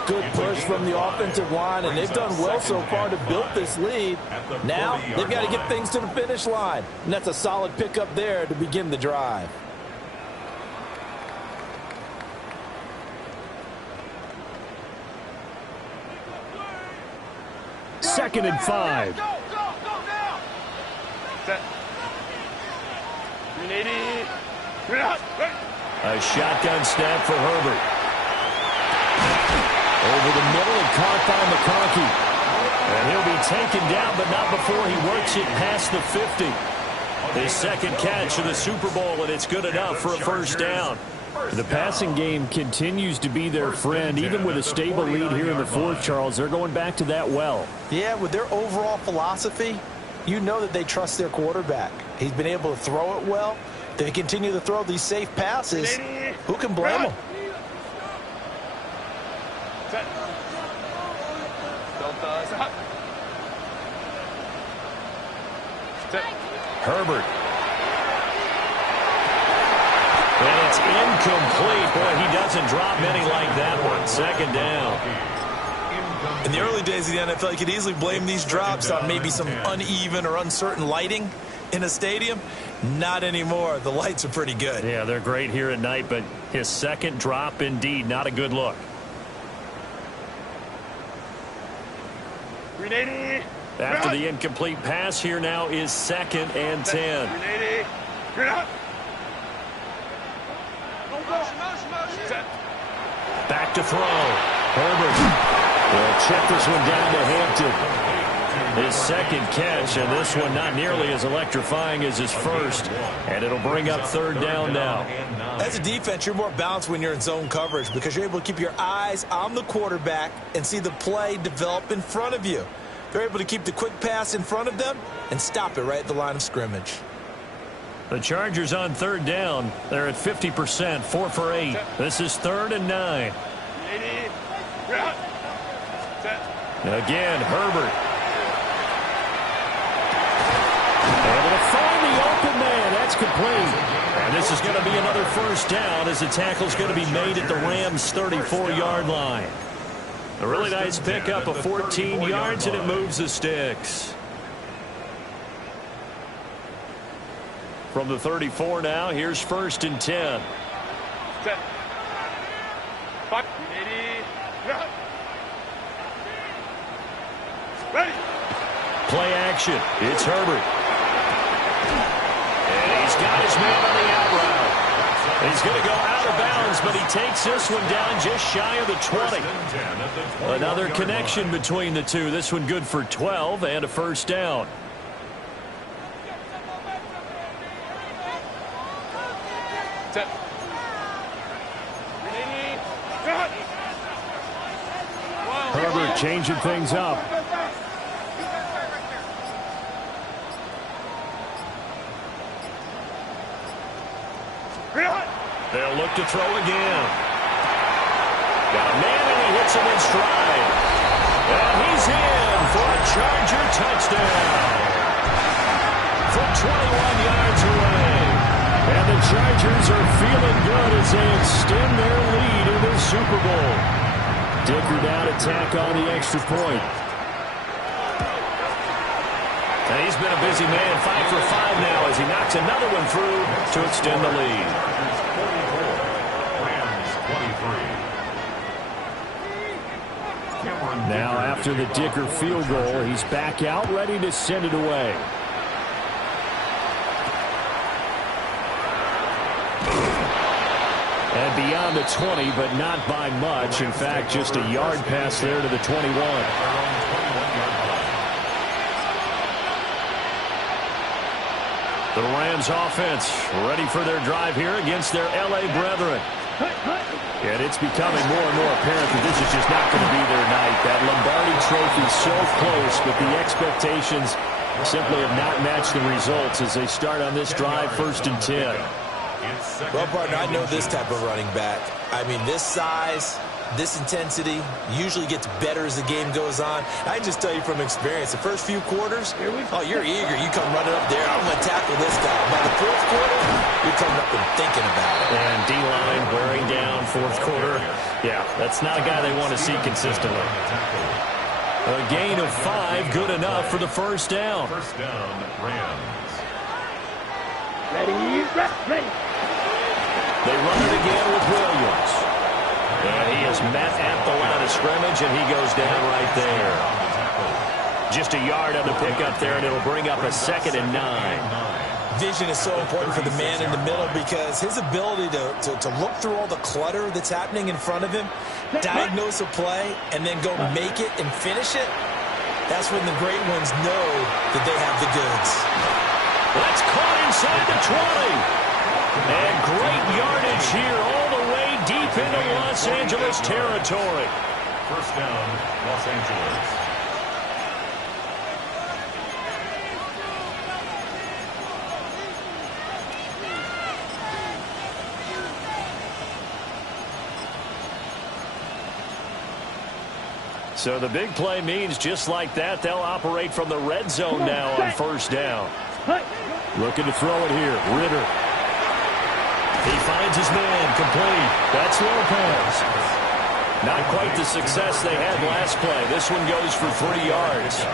Good push from the offensive line, and they've done well so far to build this lead. Now they've got to get things to the finish line, and that's a solid pickup there to begin the drive. Second and 5. Set. 380. A shotgun snap for Herbert. Over the middle and caught by McConkey. And he'll be taken down, but not before he works it past the 50. His 2nd catch of the Super Bowl, and it's good enough for a 1st down. The passing game continues to be their friend. Even with a stable lead here in the 4th, Charles, they're going back to that well. Yeah, with their overall philosophy, you know that they trust their quarterback. He's been able to throw it well. They continue to throw these safe passes. Who can blame them? Set. Delta. Set. Herbert. And it's incomplete. Boy, he doesn't drop many like that one. 2nd down. In the early days of the NFL, you could easily blame these drops on maybe some uneven or uncertain lighting in a stadium. Not anymore. The lights are pretty good. Yeah, they're great here at night, but his 2nd drop, indeed, not a good look. 380. After the incomplete pass, here now is 2nd and 10. 380. Set. Back to throw. Herbert will check this one down to Hampton. His 2nd catch, and this one not nearly as electrifying as his 1st. And it'll bring up 3rd down now. As a defense, you're more balanced when you're in zone coverage because you're able to keep your eyes on the quarterback and see the play develop in front of you. They're able to keep the quick pass in front of them and stop it right at the line of scrimmage. The Chargers on 3rd down. They're at 50%, 4 for 8. This is 3rd and 9. 80. Set. Again, Herbert. Able to find the open man. That's complete. And this is going to be another 1st down as the tackle's going to be made at the Rams' 34-yard line. A really nice pickup of 14 yards, and it moves the sticks. From the 34 now, here's 1st and 10. Set. Five. Ready. Ready. Play action. It's Herbert. And he's got his man on the out route. He's going to go out of bounds, but he takes this one down just shy of the 20. Another connection between the two. This one good for 12 and a 1st down. Set. Herbert changing things up. They'll look to throw again. Got a man, and he hits him in stride. And he's in for a Charger touchdown. From 21 yards away. And the Chargers are feeling good as they extend their lead in the Super Bowl. Dicker down to tack on the extra point. And he's been a busy man, 5 for 5 now as he knocks another one through to extend the lead. Now after the Dicker field goal, he's back out ready to send it away. And beyond the 20, but not by much. In fact, just a yard pass there to the 21. The Rams offense ready for their drive here against their LA brethren. And it's becoming more and more apparent that this is just not going to be their night. That Lombardi trophy so close, but the expectations simply have not matched the results as they start on this drive, 1st and 10. Well, partner, I know this type of running back. I mean, this size, this intensity usually gets better as the game goes on. I can just tell you from experience, the first few quarters, oh, you're eager. You come running up there, I'm going to tackle this guy. By the 4th quarter, you're coming up and thinking about it. And D-line wearing down 4th quarter. Yeah, that's not a guy they want to see consistently. A gain of 5, good enough for the 1st down. 1st down, Rams. Ready, ready. They run it again with Williams. And he is met at the line of scrimmage, and he goes down right there. Just a yard on the pickup there, and it'll bring up a 2nd and 9. Vision is so important for the man in the middle because his ability to look through all the clutter that's happening in front of him, diagnose a play, and then go make it and finish it, that's when the great ones know that they have the goods. That's caught inside the 20. And great yardage here all the way deep into Los Angeles territory. 1st down, Los Angeles. So the big play means just like that, they'll operate from the red zone now on 1st down. Looking to throw it here. Ritter. He finds his man, complete. That's Lopez. Not quite the success they had last play. This one goes for 3 yards.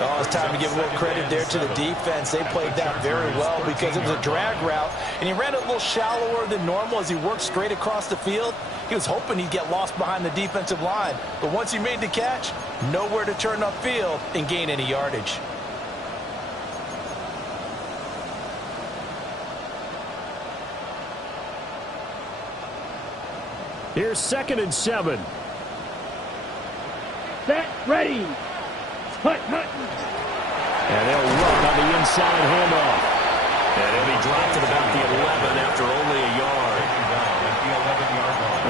Oh, it's time to give a little credit there to the defense. They played that very well because it was a drag route, and he ran it a little shallower than normal as he worked straight across the field. He was hoping he'd get lost behind the defensive line, but once he made the catch, nowhere to turn upfield and gain any yardage. Here's 2nd and 7. Set, ready. Hut. And they'll run on the inside handoff. And he'll be dropped at about the 11 after only a yard.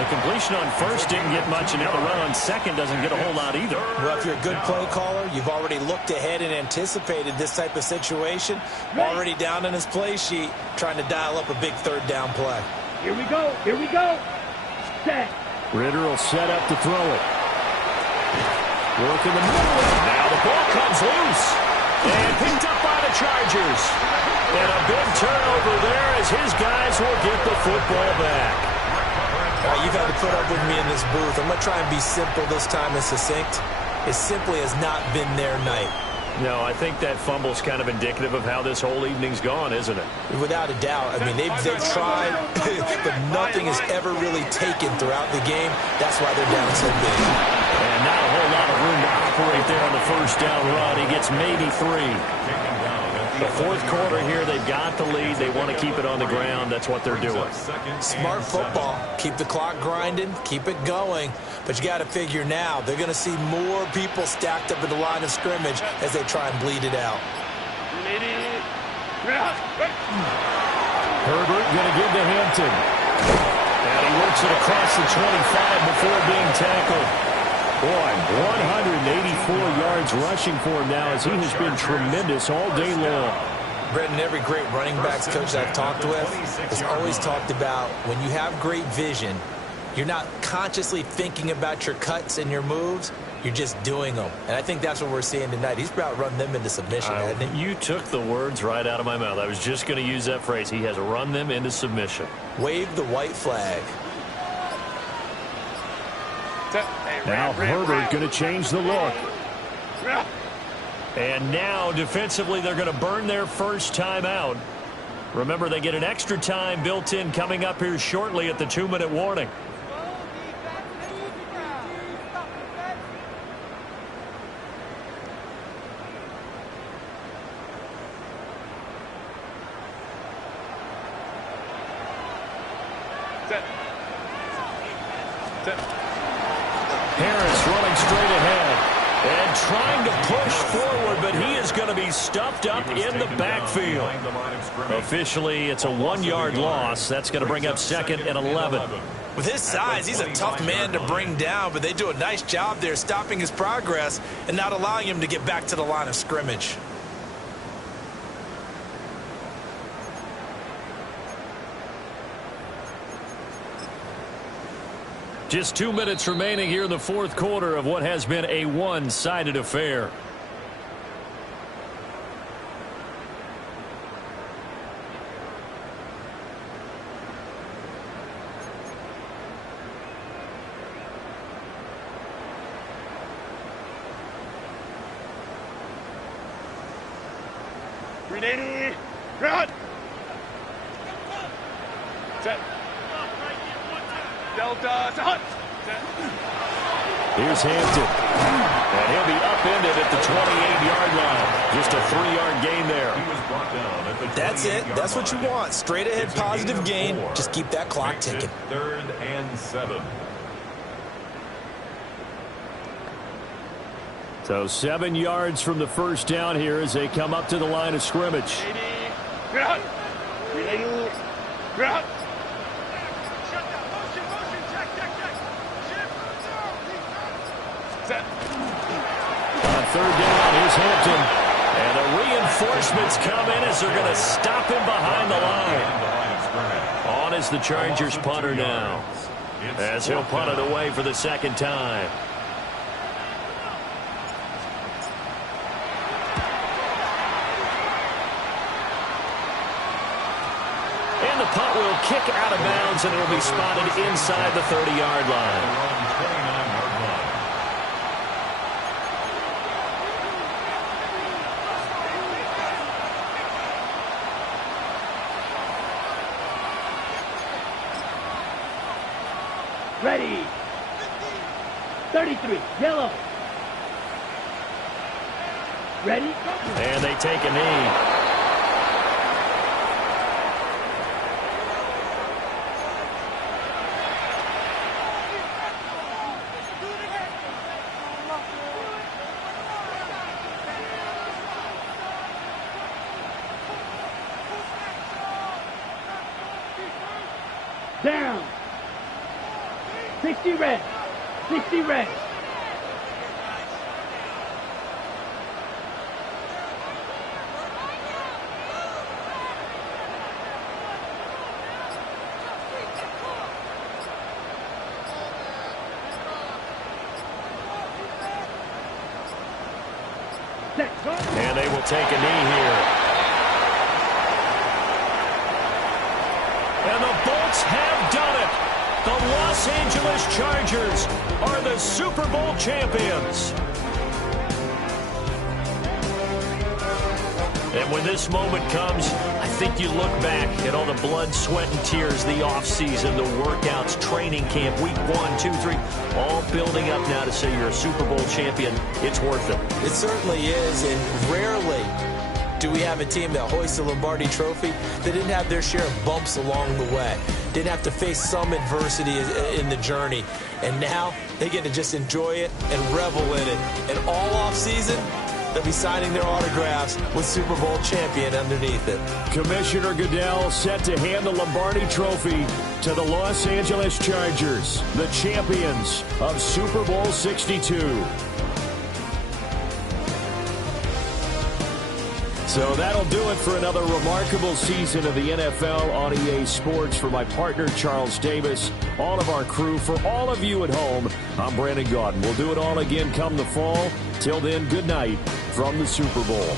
The completion on 1st didn't get much, and now the run on 2nd doesn't get a whole lot either. Well, if you're a good play caller, you've already looked ahead and anticipated this type of situation. Already down in his play sheet, trying to dial up a big 3rd down play. Here we go. Set. Ritter will set up to throw it. Work in the middle. Now the ball comes loose. And picked up by the Chargers. And a big turnover there as his guys will get the football back. All right, you've had to put up with me in this booth. I'm going to try and be simple this time and succinct. It simply has not been their night. No, I think that fumble's kind of indicative of how this whole evening's gone, isn't it? Without a doubt. I mean, they've tried, but nothing has ever really taken throughout the game. That's why they're down so big. And not a whole lot of room to operate there on the first down run. He gets maybe 3. The fourth quarter here, they've got the lead. They want to keep it on the ground. That's what they're doing. Smart football. Keep the clock grinding. Keep it going. But you got to figure now, they're going to see more people stacked up at the line of scrimmage as they try and bleed it out. Herbert going to give to Hampton. And he works it across the 25 before being tackled. Boy, 184 yards rushing for him now as he has been tremendous all day long. Brett, and every great running backs coach I've talked with has always talked about when you have great vision, you're not consciously thinking about your cuts and your moves. You're just doing them. And I think that's what we're seeing tonight. He's about to run them into submission, hasn't he? You took the words right out of my mouth. I was just going to use that phrase. He has run them into submission. Wave the white flag. Now Herbert going to change the look. And now defensively they're going to burn their first time out. Remember, they get an extra time built in coming up here shortly at the 2-minute warning. Harris running straight ahead and trying to push forward, but he is going to be stuffed up in the backfield. Officially, it's a 1-yard loss. That's going to bring up 2nd and 11. With his size, he's a tough man to bring down, but they do a nice job there stopping his progress and not allowing him to get back to the line of scrimmage. Just 2 minutes remaining here in the fourth quarter of what has been a one-sided affair. Ready, run! Set. Delta to hunt. Here's Hampton. And he'll be upended at the 28-yard line. Just a 3-yard gain there. That's it. That's what you want. Straight ahead positive gain. Just keep that clock ticking. 3rd and 7. So 7 yards from the first down here as they come up to the line of scrimmage. Run! Ready, run! On 3rd down, here's Hampton. And the reinforcements come in as they're going to stop him behind the line. On is the Chargers punter now, as he'll punt it away for the 2nd time. And the punt will kick out of bounds, and it will be spotted inside the 30-yard line. Ready. 33, yellow. Ready? And they take a knee. Down. 60 red. 60 red. And they will take a knee here. And the Bolts have done it. The Los Angeles Chargers are the Super Bowl champions. And when this moment comes, I think you look back at all the blood, sweat, and tears, the offseason, the workouts, training camp, week 1, 2, 3, all building up now to say you're a Super Bowl champion. It's worth it. It certainly is, and rarely do we have a team that hoists the Lombardi Trophy that didn't have their share of bumps along the way, didn't have to face some adversity in the journey, and now they get to just enjoy it and revel in it. And all offseason, they'll be signing their autographs with Super Bowl champion underneath it. Commissioner Goodell set to hand the Lombardi Trophy to the Los Angeles Chargers, the champions of Super Bowl 62. So that'll do it for another remarkable season of the NFL on EA Sports. For my partner, Charles Davis, all of our crew, for all of you at home, I'm Brandon Gaudin. We'll do it all again come the fall. Till then, good night from the Super Bowl.